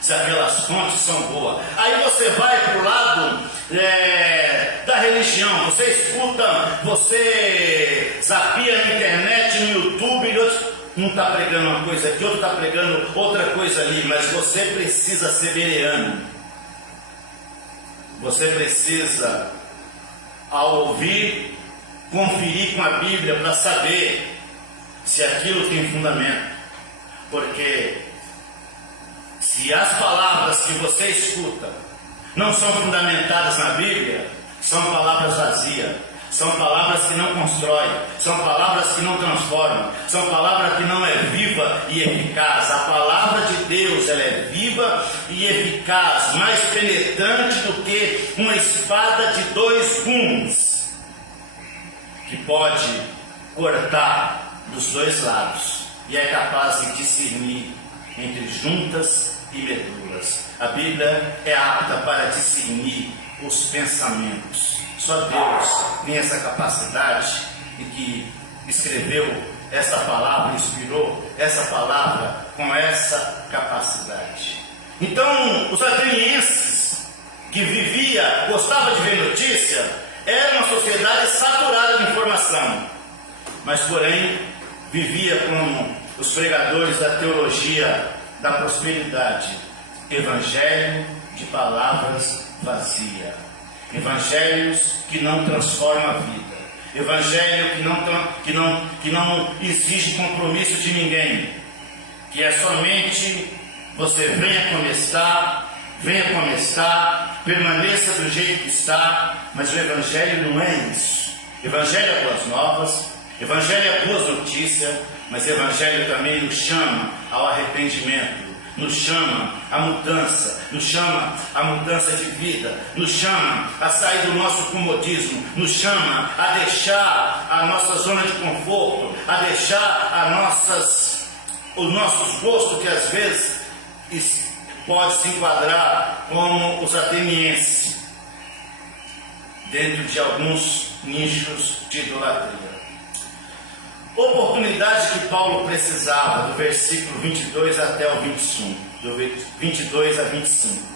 se aquelas fontes são boas. Aí você vai para o lado da religião, você escuta, você zapia na internet, no YouTube, e outro, um está pregando uma coisa aqui, outro está pregando outra coisa ali, mas você precisa ser bereano. Você precisa, ao ouvir, conferir com a Bíblia para saber se aquilo tem fundamento. Porque se as palavras que você escuta não são fundamentadas na Bíblia, são palavras vazias, são palavras que não constroem, são palavras que não transformam, são palavras que não é viva e eficaz. A palavra de Deus, ela é viva e eficaz, mais penetrante do que uma espada de 2 gumes, que pode cortar dos 2 lados e é capaz de discernir entre juntas e medulas. A Bíblia é apta para discernir os pensamentos. Só Deus tem essa capacidade, e que escreveu essa palavra, inspirou essa palavra com essa capacidade. Então, os atenienses que gostavam de ver notícia, era uma sociedade saturada de informação, mas porém vivia como os pregadores da teologia da prosperidade, evangelho de palavras vazias, evangelhos que não transformam a vida, evangelho que não exige compromisso de ninguém, que é somente você venha começar, permaneça do jeito que está. Mas o evangelho não é isso. Evangelho é boas novas, evangelho é boas notícias, mas evangelho também nos chama ao arrependimento, nos chama à mudança, nos chama à mudança de vida, nos chama a sair do nosso comodismo, nos chama a deixar a nossa zona de conforto, a deixar os nossos gostos, que às vezes pode se enquadrar como os atenienses, dentro de alguns nichos de idolatria. Oportunidade que Paulo precisava, do versículo 22 até o 25, do 22 a 25.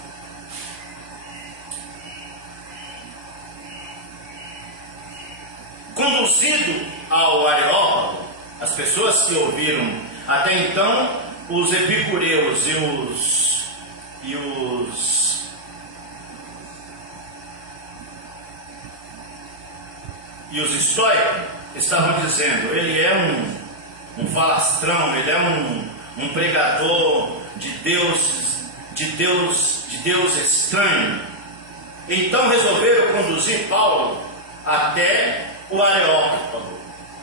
Conduzido ao Areópago, as pessoas que ouviram até então, os epicureus e os estoicos estavam dizendo: ele é um falastrão, ele é um pregador de Deus estranho. Então resolveram conduzir Paulo até o Areópago,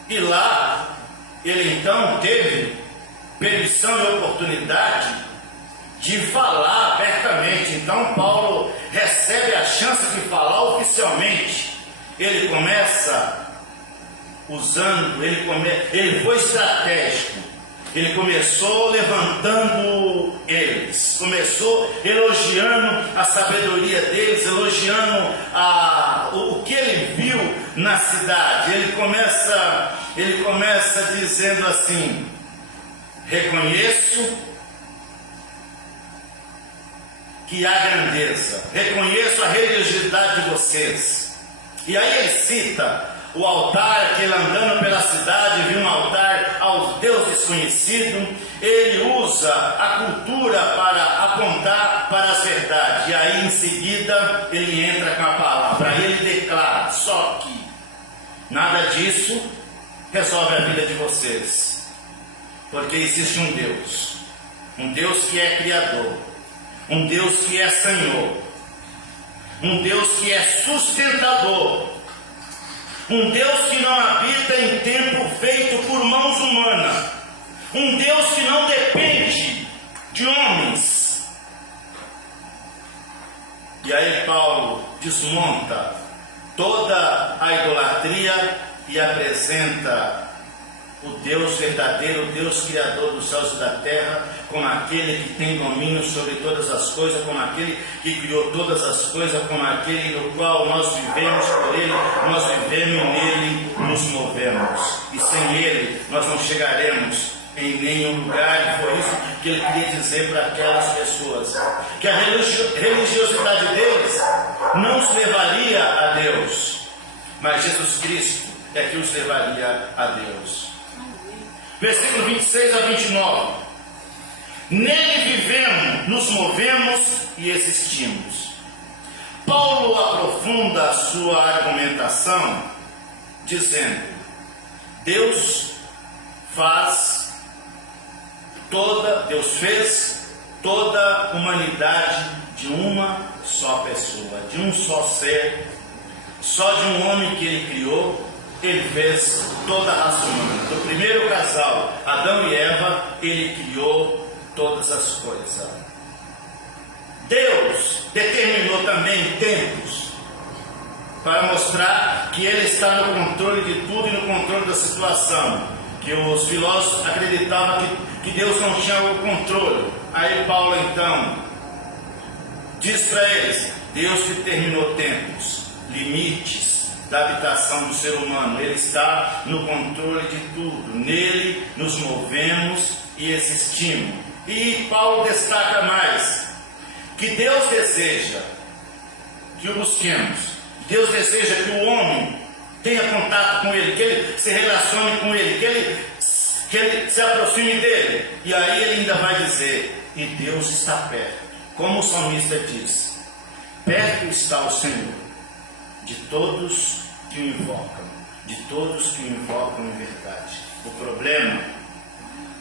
e lá ele então teve permissão e oportunidade de falar abertamente. Então Paulo recebe a chance de falar oficialmente. Ele começa ele foi estratégico, ele começou levantando eles, começou elogiando a sabedoria deles, elogiando o que ele viu na cidade. Ele começa dizendo assim: reconheço que há grandeza, reconheço a religiosidade de vocês. E aí ele cita o altar, que ele andando pela cidade viu um altar ao Deus desconhecido. Ele usa a cultura para apontar para as verdades, e aí em seguida ele entra com a palavra, aí ele declara: só que nada disso resolve a vida de vocês, porque existe um Deus que é Criador, um Deus que é Senhor, um Deus que é sustentador, um Deus que não habita em templo feito por mãos humanas, um Deus que não depende de homens. E aí Paulo desmonta toda a idolatria e apresenta o Deus verdadeiro, o Deus criador dos céus e da terra, como aquele que tem domínio sobre todas as coisas, como aquele que criou todas as coisas, como aquele no qual nós vivemos por Ele, nós vivemos e nele nos movemos. E sem Ele nós não chegaremos em nenhum lugar, e foi isso que ele queria dizer para aquelas pessoas, que a religiosidade deles não os levaria a Deus, mas Jesus Cristo é que os levaria a Deus. Versículo 26 a 29. Nele vivemos, nos movemos e existimos. Paulo aprofunda a sua argumentação dizendo: Deus fez toda a humanidade de uma só pessoa, de um só ser, só de um homem que ele criou. Ele fez toda a raça humana. Do primeiro casal, Adão e Eva, ele criou todas as coisas. Deus determinou também tempos para mostrar que ele está no controle de tudo e no controle da situação. Que os filósofos acreditavam que Deus não tinha o controle. Aí Paulo então diz para eles: Deus determinou tempos, limites da habitação do ser humano. Ele está no controle de tudo. Nele nos movemos e existimos. E Paulo destaca mais que Deus deseja que o busquemos. Deus deseja que o homem tenha contato com Ele, que ele se relacione com Ele, que ele se aproxime dEle. E aí ele ainda vai dizer: e Deus está perto. Como o salmista diz: perto está o Senhor de todos que o invocam, de todos que o invocam em verdade. O problema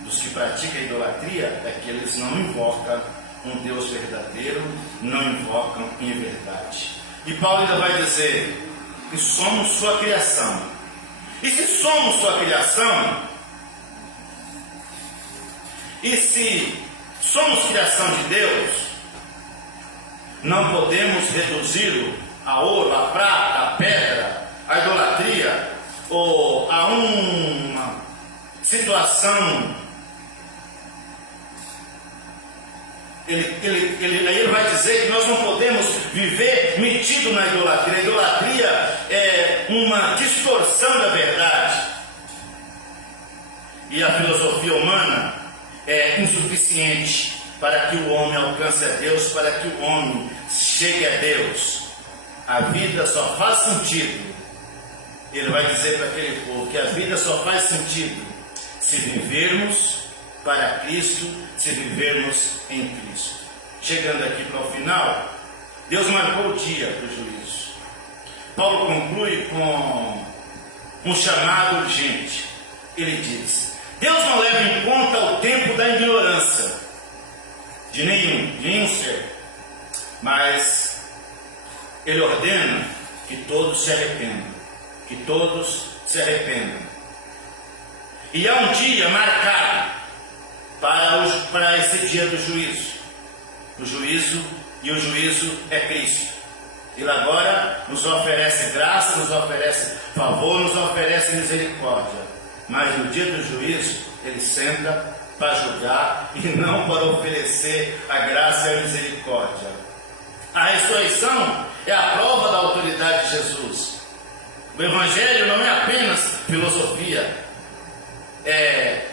dos que praticam a idolatria é que eles não invocam um Deus verdadeiro, não invocam em verdade. E Paulo ainda vai dizer que somos sua criação. E se somos sua criação, e se somos criação de Deus, não podemos reduzi-lo a ouro, a prata, a pedra, a idolatria, ou a uma situação. Ele vai dizer que nós não podemos viver metido na idolatria. A idolatria é uma distorção da verdade. E a filosofia humana é insuficiente para que o homem alcance a Deus, para que o homem chegue a Deus. A vida só faz sentido. Ele vai dizer para aquele povo que a vida só faz sentido se vivermos para Cristo, se vivermos em Cristo. Chegando aqui para o final, Deus marcou o dia do juízo. Paulo conclui com um chamado urgente. Ele diz: Deus não leva em conta o tempo da ignorância de nenhum ser, mas Ele ordena que todos se arrependam, que todos se arrependam. E há um dia marcado para esse dia do juízo. O juízo, e o juízo é Cristo. Ele agora nos oferece graça, nos oferece favor, nos oferece misericórdia. Mas no dia do juízo, Ele senta para julgar e não para oferecer a graça e a misericórdia. A ressurreição é a prova da autoridade de Jesus. O Evangelho não é apenas filosofia, é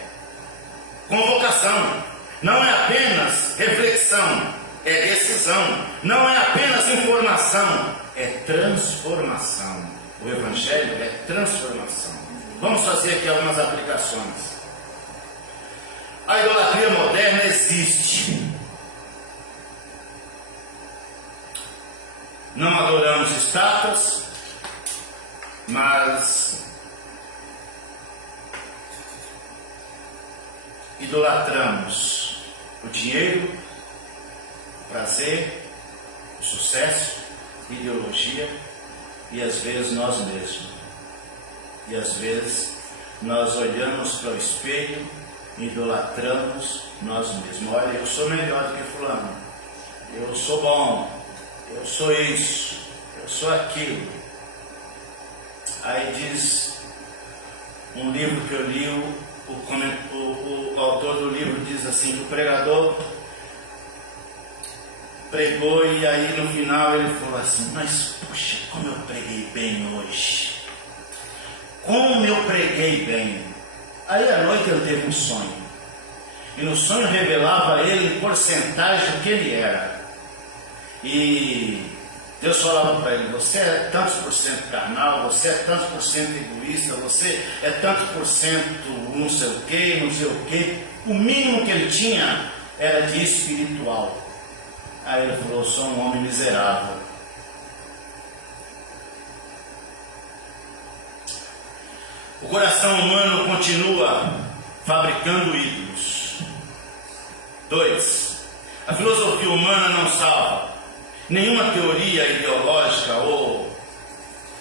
convocação, não é apenas reflexão, é decisão, não é apenas informação, é transformação. O Evangelho é transformação. Vamos fazer aqui algumas aplicações. A idolatria moderna existe. Não adoramos estátuas, mas idolatramos o dinheiro, o prazer, o sucesso, a ideologia e às vezes nós mesmos. E às vezes nós olhamos para o espelho e idolatramos nós mesmos. Olha, eu sou melhor do que fulano, eu sou bom, eu sou isso, eu sou aquilo. Aí diz um livro que eu li, o autor do livro diz assim, que o pregador pregou e aí no final ele falou assim, mas puxa, como eu preguei bem hoje. Como eu preguei bem. Aí à noite ele teve um sonho. E no sonho revelava a ele em porcentagem do que ele era. E Deus falava para ele, você é tantos por cento carnal, você é tantos por cento egoísta, você é tantos por cento não sei o que, não sei o que. O mínimo que ele tinha era de espiritual. Aí ele falou, eu sou um homem miserável. O coração humano continua fabricando ídolos. 2. A filosofia humana não salva. Nenhuma teoria ideológica ou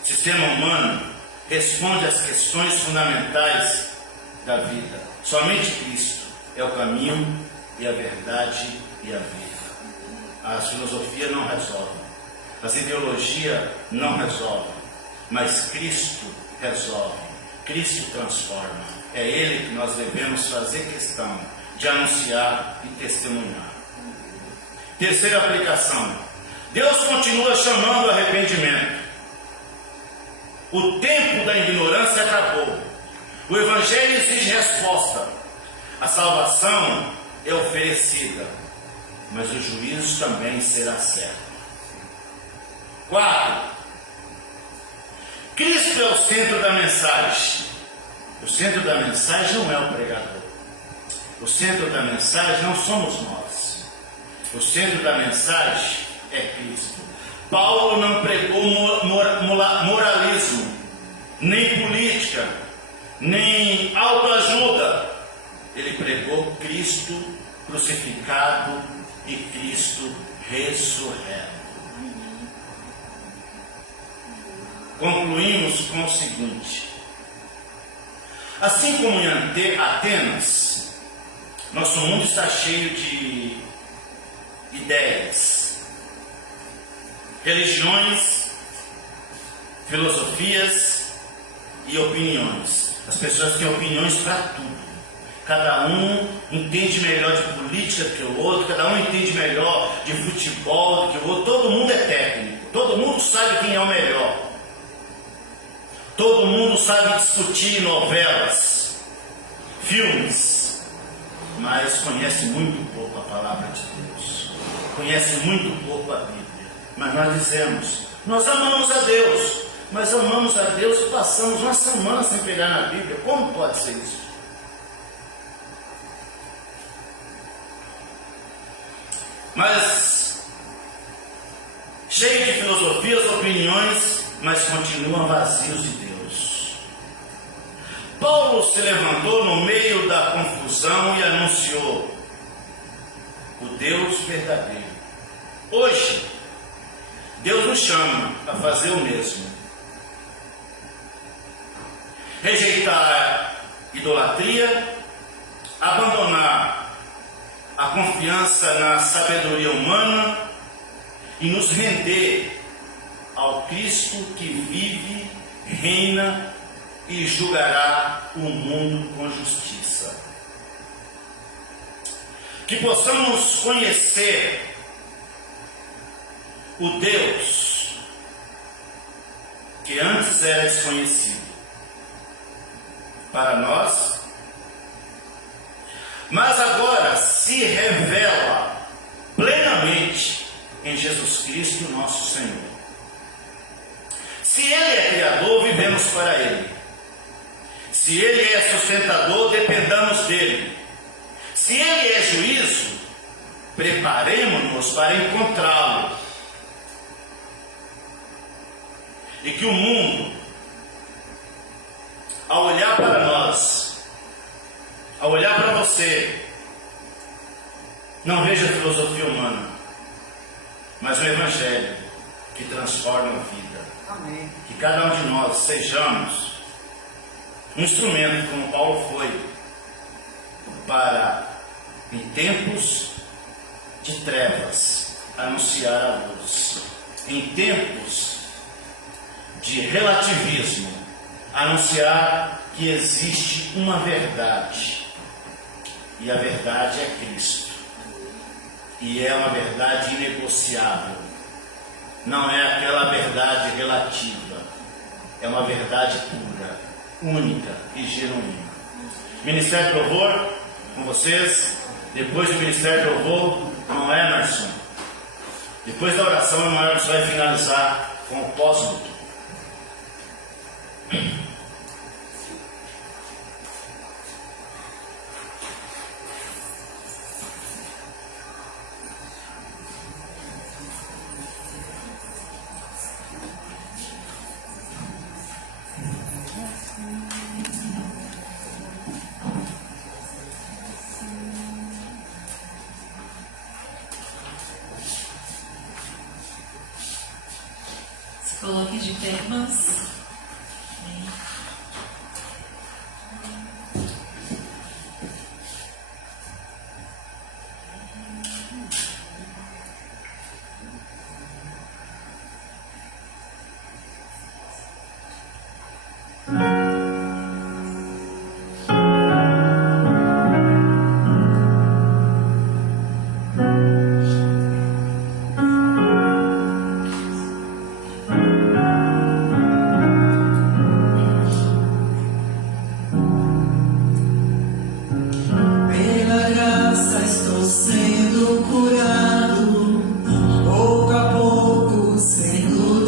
sistema humano responde às questões fundamentais da vida. Somente Cristo é o caminho e a verdade e a vida. As filosofias não resolvem, as ideologias não resolvem, mas Cristo resolve, Cristo transforma. É Ele que nós devemos fazer questão de anunciar e testemunhar. Terceira aplicação, Deus continua chamando o arrependimento. O tempo da ignorância acabou. O Evangelho exige resposta. A salvação é oferecida, mas o juízo também será certo. 4. Cristo é o centro da mensagem. O centro da mensagem não é o pregador. O centro da mensagem não somos nós. O centro da mensagem é Cristo. Paulo não pregou moralismo, nem política, nem autoajuda. Ele pregou Cristo crucificado e Cristo ressurreto. Concluímos com o seguinte: assim como em Atenas, nosso mundo está cheio de ideias, religiões, filosofias e opiniões. As pessoas têm opiniões para tudo. Cada um entende melhor de política do que o outro, cada um entende melhor de futebol do que o outro. Todo mundo é técnico, todo mundo sabe quem é o melhor. Todo mundo sabe discutir novelas, filmes, mas conhece muito pouco a palavra de Deus, conhece muito pouco a Bíblia. Mas nós dizemos, nós amamos a Deus, mas amamos a Deus e passamos uma semana sem pegar na Bíblia. Como pode ser isso? Mas cheio de filosofias, opiniões, mas continuam vazios de Deus. Paulo se levantou no meio da confusão e anunciou o Deus verdadeiro. Hoje, Deus nos chama a fazer o mesmo. Rejeitar a idolatria, abandonar a confiança na sabedoria humana e nos render ao Cristo que vive, reina e julgará o mundo com justiça. Que possamos conhecer o Deus que antes era desconhecido para nós, mas agora se revela plenamente em Jesus Cristo, nosso Senhor. Se Ele é Criador, vivemos para Ele. Se Ele é sustentador, dependamos dEle. Se Ele é juízo, preparemo-nos para encontrá-lo. E que o mundo, ao olhar para nós, ao olhar para você, não veja a filosofia humana, mas o Evangelho que transforma a vida. Amém. Que cada um de nós sejamos um instrumento, como Paulo foi, para, em tempos de trevas, anunciar a luz. Em tempos de relativismo, anunciar que existe uma verdade, e a verdade é Cristo, e é uma verdade inegociável, não é aquela verdade relativa, é uma verdade pura, única e genuína. Ministério do Louvor, com vocês. Depois do Ministério do Louvor, Noé Marçom. Depois da oração, o Noé Marçom vai finalizar com o pós-luto. Coloque de pé, irmãos.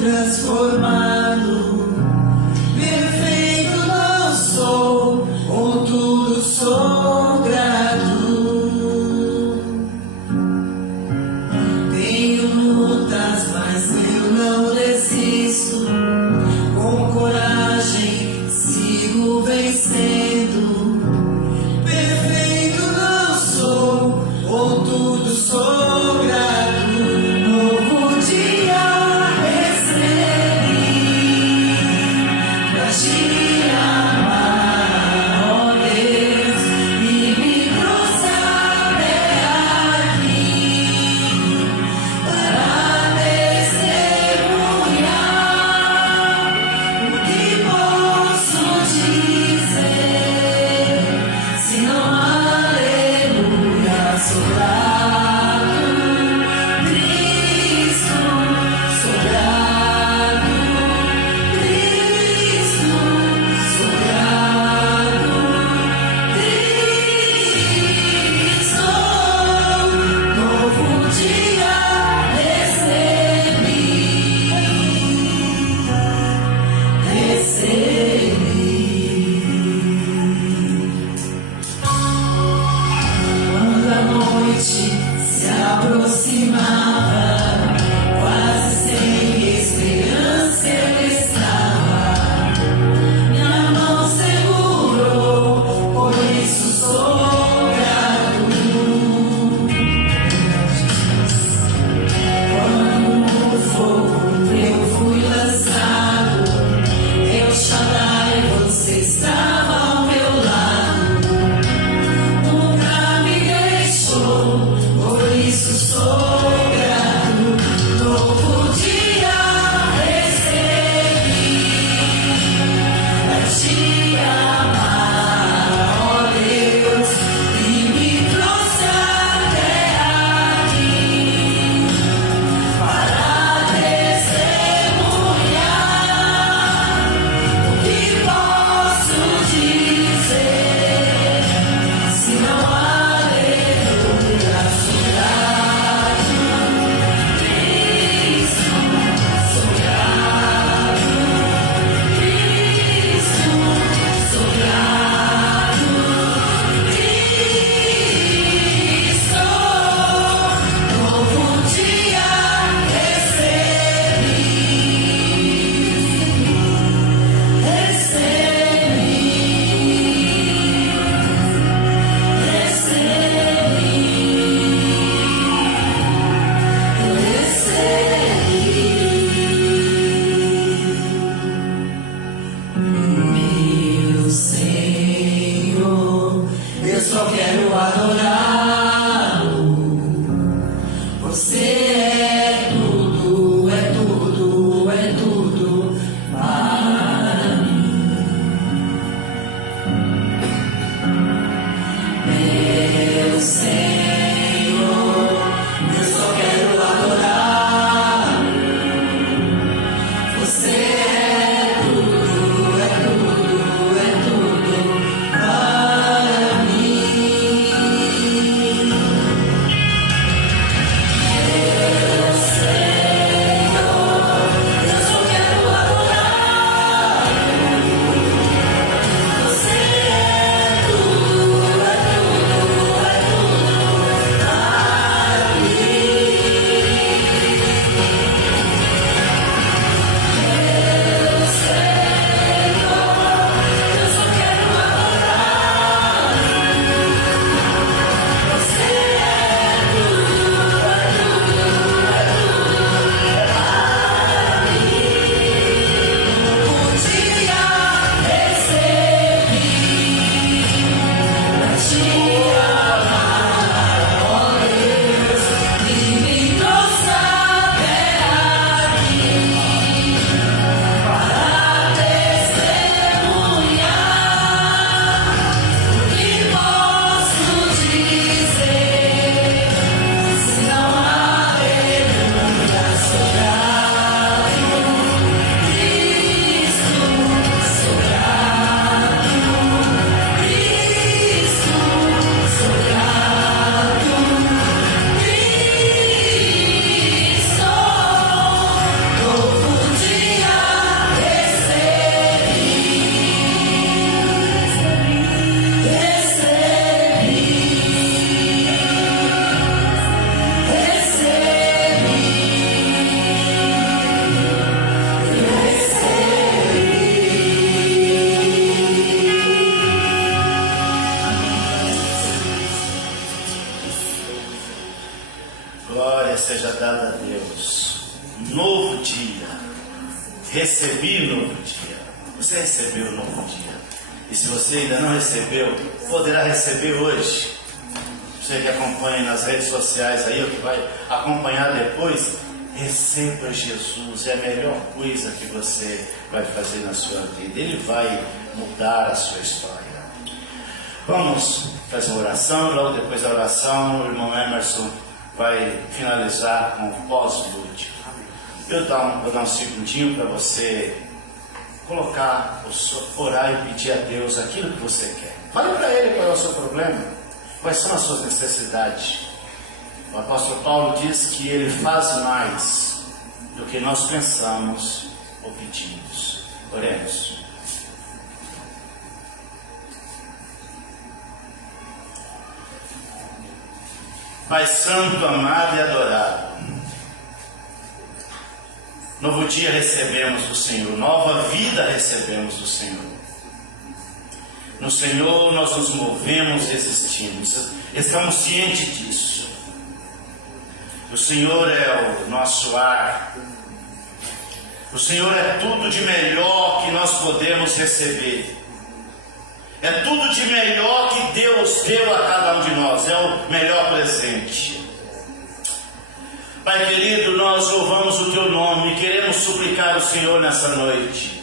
Transformado, perfeito. Obrigado a Deus. Novo dia. Recebi novo dia. Você recebeu o novo dia. E se você ainda não recebeu, poderá receber hoje. Você que acompanha nas redes sociais aí, ou que vai acompanhar depois, receba Jesus. É a melhor coisa que você vai fazer na sua vida. Ele vai mudar a sua história. Vamos fazer uma oração. Logo depois da oração, o irmão Emerson vai finalizar com o pós-lúdico. Eu vou dar um segundinho para você colocar, orar e pedir a Deus aquilo que você quer. Fale para Ele qual é o seu problema, quais são as suas necessidades. O apóstolo Paulo diz que Ele faz mais do que nós pensamos ou pedimos. Oremos. Pai Santo, amado e adorado, novo dia recebemos do Senhor, nova vida recebemos do Senhor. No Senhor nós nos movemos e existimos, estamos cientes disso. O Senhor é o nosso ar, o Senhor é tudo de melhor que nós podemos receber. É tudo de melhor que Deus deu a cada um de nós, é o melhor presente. Pai querido, nós louvamos o Teu nome e queremos suplicar ao Senhor nessa noite,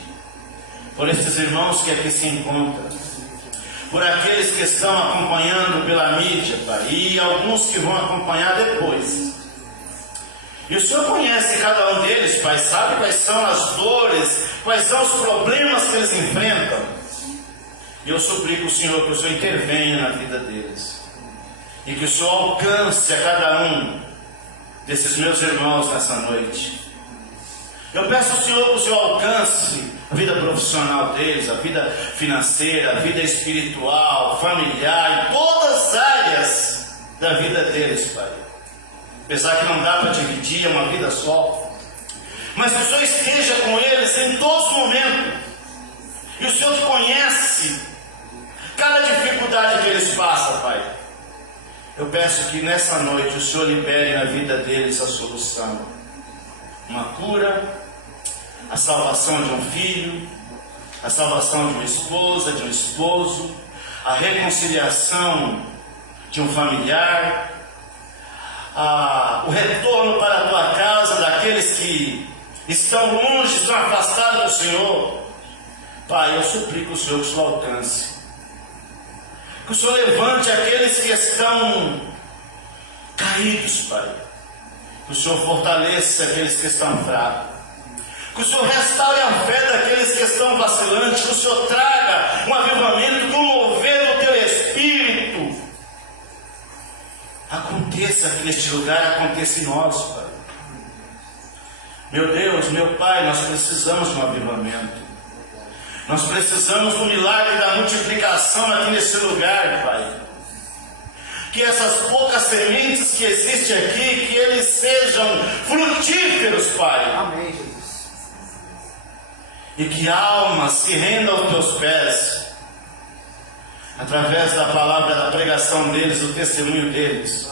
por estes irmãos que aqui se encontram, por aqueles que estão acompanhando pela mídia, Pai, e alguns que vão acompanhar depois. E o Senhor conhece cada um deles, Pai, sabe quais são as dores, quais são os problemas que eles enfrentam. E eu suplico ao Senhor que o Senhor intervenha na vida deles. E que o Senhor alcance a cada um desses meus irmãos nessa noite. Eu peço ao Senhor que o Senhor alcance a vida profissional deles, a vida financeira, a vida espiritual, familiar, em todas as áreas da vida deles, Pai. Apesar que não dá para dividir, é uma vida só. Mas que o Senhor esteja com eles em todos os momentos. E o Senhor que conhece cada dificuldade que eles passam, Pai. Eu peço que nessa noite o Senhor libere na vida deles a solução. Uma cura, a salvação de um filho, a salvação de uma esposa, de um esposo, a reconciliação de um familiar, o retorno para a tua casa daqueles que estão longe, estão afastados do Senhor. Pai, eu suplico o Senhor que o Senhor alcance. Que o Senhor levante aqueles que estão caídos, Pai. Que o Senhor fortaleça aqueles que estão fracos. Que o Senhor restaure a fé daqueles que estão vacilantes. Que o Senhor traga um avivamento, que o mover do Teu Espírito aconteça aqui neste lugar, aconteça em nós, Pai. Meu Deus, meu Pai, nós precisamos de um avivamento. Nós precisamos do milagre da multiplicação aqui nesse lugar, Pai. Que essas poucas sementes que existem aqui, que eles sejam frutíferos, Pai. Amém, Jesus. E que almas se rendam aos Teus pés, através da palavra, da pregação deles, do testemunho deles.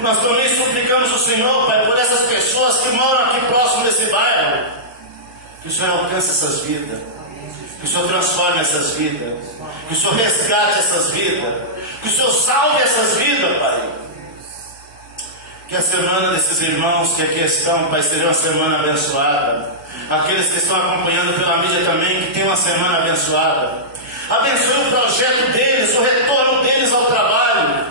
Nós também suplicamos o Senhor, Pai, por essas pessoas que moram aqui próximo desse bairro. Que o Senhor alcance essas vidas. Que o Senhor transforme essas vidas. Que o Senhor resgate essas vidas. Que o Senhor salve essas vidas, Pai. Que a semana desses irmãos que aqui estão, Pai, seja uma semana abençoada. Aqueles que estão acompanhando pela mídia também, que tenham uma semana abençoada. Abençoe o projeto deles, o retorno deles ao trabalho.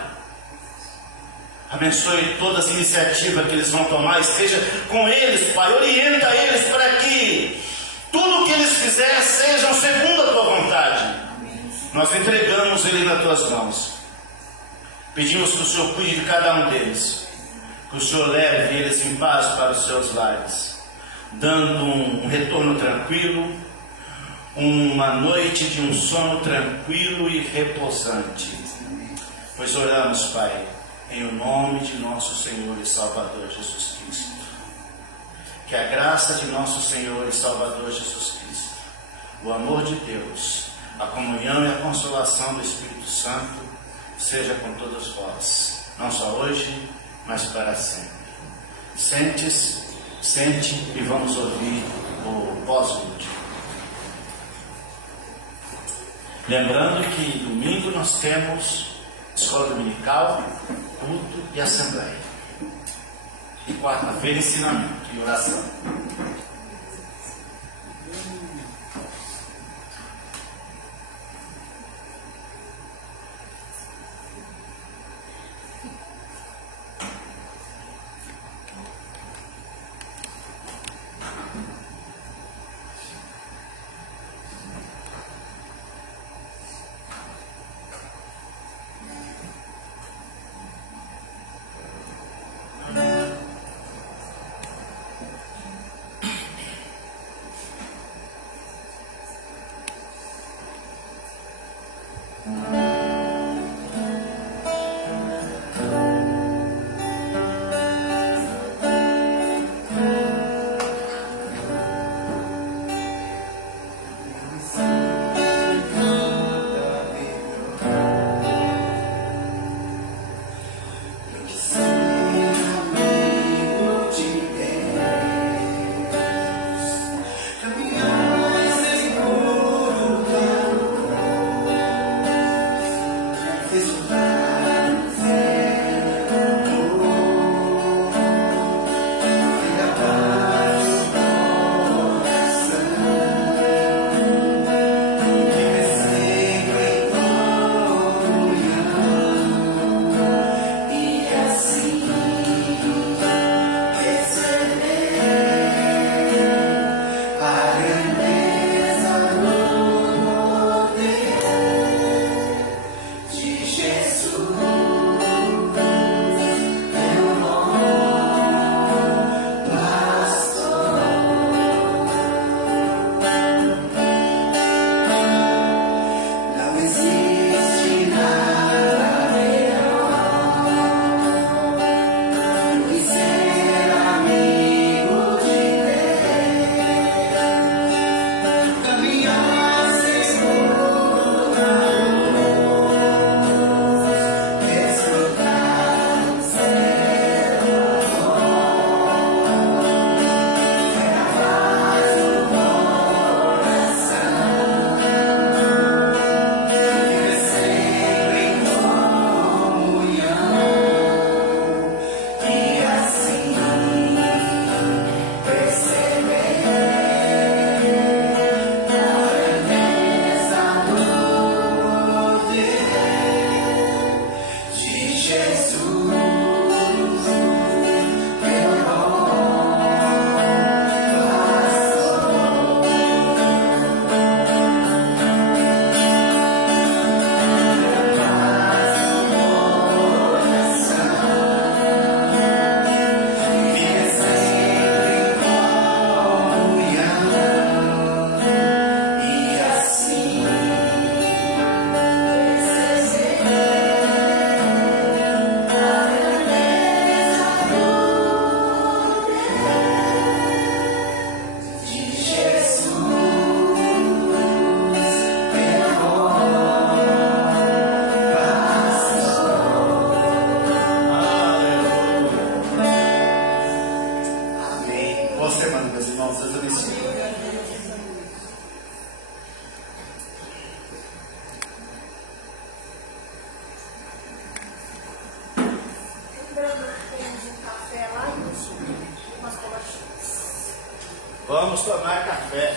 Abençoe todas as iniciativas que eles vão tomar. Esteja com eles, Pai. Orienta eles para que tudo o que eles fizerem sejam segundo a Tua vontade. Nós entregamos eles nas Tuas mãos. Pedimos que o Senhor cuide de cada um deles. Que o Senhor leve eles em paz para os seus lares, dando um retorno tranquilo, uma noite de um sono tranquilo e repousante. Pois oramos, Pai, em o nome de nosso Senhor e Salvador Jesus Cristo. Que a graça de nosso Senhor e Salvador Jesus Cristo, o amor de Deus, a comunhão e a consolação do Espírito Santo seja com todos vós, não só hoje, mas para sempre. Sente e vamos ouvir o pós-último. Lembrando que domingo nós temos escola dominical, culto e assembleia. E quarta-feira ensinamento e oração. Vamos tomar café.